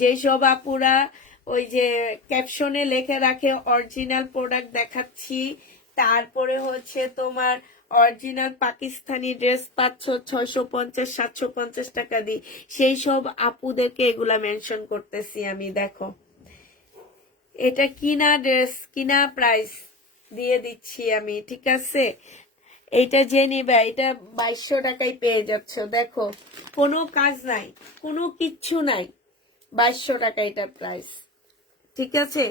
যেই সব আপুরা ওই যে ক্যাপশনে লিখে রাখে অরিজিনাল প্রোডাক্ট দেখাচ্ছি, তারপরে হচ্ছে তোমার অরিজিনাল পাকিস্তানি ড্রেস পাচ্ছ 650 750 টাকা দিয়ে, সেই সব আপুদেরকে এগুলা মেনশন করতেছি আমি। দেখো এটা কিনা ড্রেস, কিনা প্রাইস দিয়ে দিচ্ছি আমি, ঠিক আছে? এটা যে নিবে এটা 2200 টাকায় পেয়ে যাচ্ছ। দেখো কোনো কাজ নাই, কোনো কিচ্ছু নাই, 2200 টাকা এটার প্রাইস, ঠিক আছে?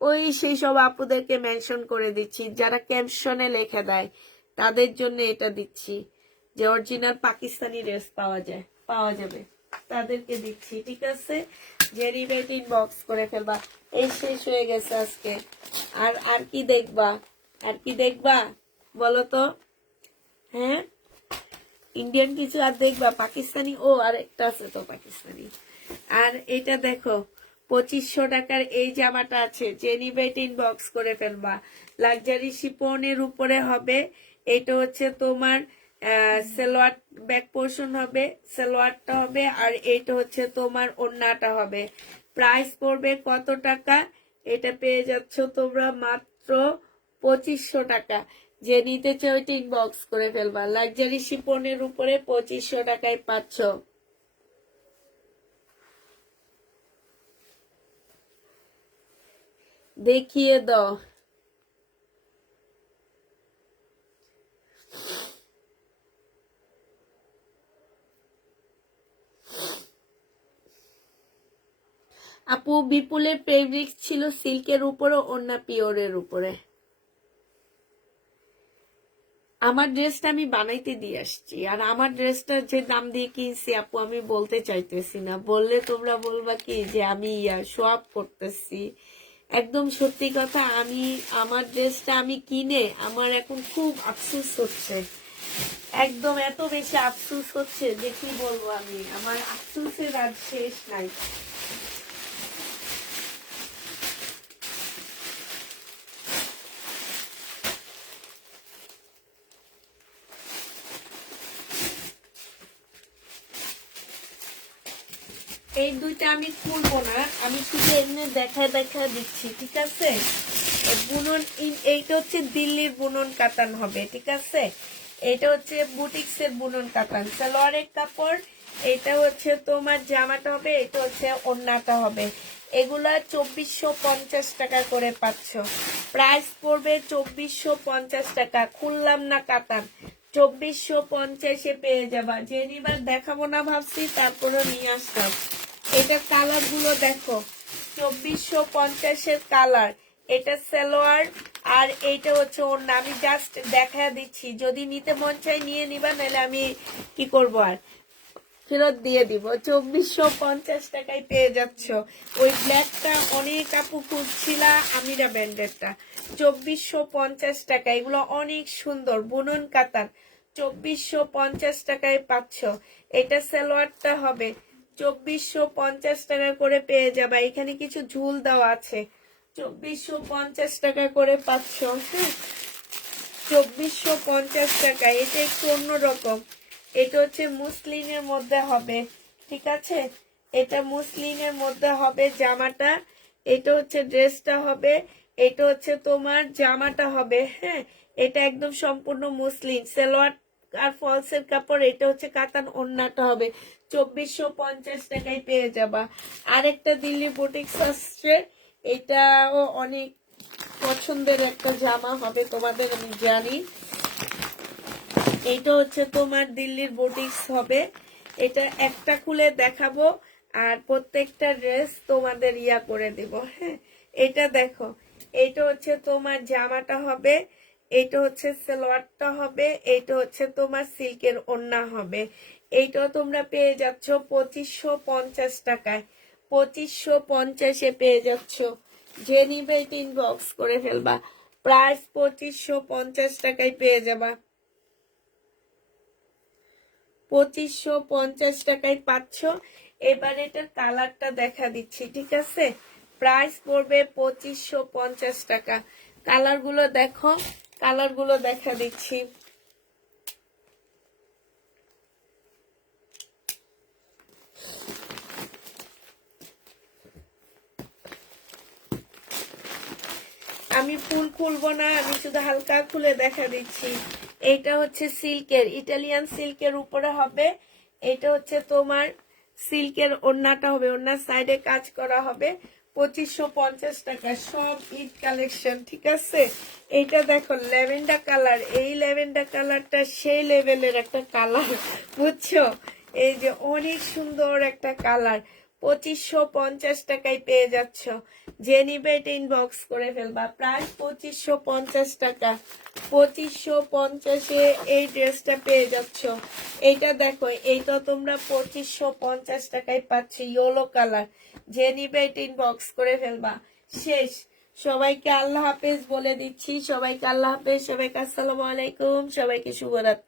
ওই সেই সব আপুদেরকে মেনশন করে দিচ্ছি, যারা ক্যাপশনে লিখে দেয় তাদের জন্য এটা দিচ্ছি, যে অরিজিনাল পাকিস্তানি ড্রেস পাওয়া যাবে তাদেরকে দিচ্ছি, ঠিক আছে? যে রিবেট ইনবক্স করে ফেলবা। এই শেষ হয়ে গেছে আজকে। আর কি দেখবা, আর কি দেখবা বলো তো? হ্যাঁ, ইন্ডিয়ান কিছু আর দেখবা? পাকিস্তানি, ও আর একটা আছে তো পাকিস্তানি। আর এটা দেখো 2500 টাকার এই জামাটা আছে, যে নিবে ইনবক্স করে ফেলবা। লাক্সারি শিপনের উপরে হবে, এটা হচ্ছে তোমার সালোয়ার ব্যাক পোর্শন হবে, সালোয়ারটা হবে, আর এটা হচ্ছে তোমার ওড়নাটা হবে। প্রাইস পড়বে কত টাকা? এটা পেয়ে যাচ্ছ তোমরা মাত্র 2500 টাকা। যে নিতে চাও ইনবক্স করে ফেলবা। লাক্সারি শিপনের উপরে 2500 টাকায় পাচ্ছ। দেখিয়ে দাও। আপু বিপুলের ফেব্রিক্স ছিল সিল্কের উপরে, ওড়না পিওরের উপরে। আমার ড্রেসটা আমি বানাইতে দিয়ে আসছি, আর আমার ড্রেসটা যে দাম দিয়ে কিনছি আপু আমি বলতে চাইতেছি না, বললে তোমরা বলবা কি যে আমি শো অফ করতেছি। একদম সত্যি কথা, আমি আমার ড্রেসটা আমি কিনে আমার এখন খুব আফসোস হচ্ছে, একদম এত বেশি আফসোস হচ্ছে যে কি বলবো আমি, আমার আফসোসের আর শেষ নাই। এই দুইটা আমি খুলবো না, আমি শুধু এমনি দেখা দিচ্ছি, ঠিক আছে? বুনন, এইটা হচ্ছে দিল্লির বুনন কাতান হবে, ঠিক আছে? এটা হচ্ছে বুটিক্স এর বুনন কাতান, সালোয়ারের কাপড়। এটা হচ্ছে তোমার জামাটা হবে, এটা হচ্ছে ওড়নাটা হবে। এগুলা 2450 টাকা করে পাচ্ছ। প্রাইস পড়বে 2450 টাকা। খুললাম না কাতান, 2450-এ পেয়ে যাবা। যে নিবার দেখাবো না ভাবছি, তারপরে নিয়ে আসলাম। এটা কালার গুলো দেখো, 2450-এর কালার। এটা সালোয়ার, আর এইটা হচ্ছে ওড়না। আমি জাস্ট দেখা দিচ্ছি, যদি নিতে মন চাই নিয়ে নিবা, নাহলে আমি কি করবো আর ফেরত দিয়ে দিব। 2450 টাকায় পেয়ে যাচ্ছ। ওই ব্ল্যাকটা অনেক আপু খুঁজছিলা, আমিরা ব্র্যান্ডেরটা। 2450 টাকা, এগুলো অনেক সুন্দর বুনন কাতান। 2450 টাকায় পাচ্ছ। এটা সালোয়ারটা হবে, 2450 টাকা করে পেয়ে যাবা। এখানে কিছু ঝুল দেওয়া আছে, 2450 টাকা করে পাচ্ছ। হ্যাঁ, 2450 টাকা। এটা একটু অন্যরকম, এটা হচ্ছে মুসলিনের মধ্যে হবে, ঠিক আছে? এটা মুসলিনের মধ্যে হবে জামাটা, এটা হচ্ছে ড্রেসটা হবে, এটা হচ্ছে তোমার জামাটা হবে। হ্যাঁ, এটা একদম সম্পূর্ণ মুসলিন, সালোয়ার আর ফলসের কাপড়। এটা হচ্ছে কাতান, ওড়নাটা হবে। 2450 টাকায় পেয়ে যাবা। আরেকটা দিল্লি বুটিক্স আসছে, এটাও অনেক পছন্দের একটা জামা হবে তোমাদের, আমি জানি। এটা হচ্ছে তোমার দিল্লির বুটিক্স হবে। এটা একটা খুলে দেখাবো, আর প্রত্যেকটা ড্রেস তোমাদের ইয়া করে দিব। হ্যাঁ, এটা দেখো, এটা হচ্ছে তোমার জামাটা হবে, এটা হচ্ছে সালোয়ারটা হবে, এটা হচ্ছে তোমার সিল্কের ওড়না হবে। এইটাও তোমরা পেয়ে যাচ্ছ 2550 টাকায়। 2550-এ পেয়ে যাচ্ছ। যে নিবে ইনবক্স করে ফেলবা। প্রাইস 2550 টাকায় পেয়ে যাবা। 2550 টাকায় পাচ্ছ। এবার এটার কালারটা দেখা দিচ্ছি, ঠিক আছে? প্রাইস পড়বে 2550 টাকা। কালারগুলো দেখো, কালারগুলো দেখা দিচ্ছি। আমি ফুল খুলবো না, আমি শুধু হালকা খুলে দেখা দিচ্ছি। এইটা হচ্ছে সিল্কের, ইটালিয়ান সিল্কের উপরে হবে। এটা হচ্ছে তোমার সিল্কের, ওড়নাটা হবে, ওড়নার সাইডে কাজ করা হবে। 2550 টাকা, সব ঈদ কালেকশন, ঠিক আছে? এইটা দেখো ল্যাভেন্ডার কালার, এই ল্যাভেন্ডার কালারটা সেই লেভেলের একটা কালার, বুঝছো? এই যে অনেক সুন্দর একটা কালার, 2550 টাকায় পেয়ে যাচ্ছ। যে নিবে এটা ইনবক্স করে ফেলবা। প্রাইস 2550 টাকা। 2550-এ এই ড্রেসটা পেয়ে যাচ্ছ। এইটা দেখো, এইটা তোমরা 2550 টাকায় পাচ্ছি, ইয়েলো কালার। যে নিবে এটা ইনবক্স করে ফেলবা। শেষ। সবাইকে আল্লাহ হাফেজ বলে দিচ্ছি, সবাইকে আল্লাহ হাফেজ, সবাইকে আসসালামু আলাইকুম, সবাইকে শুভরাত্রি।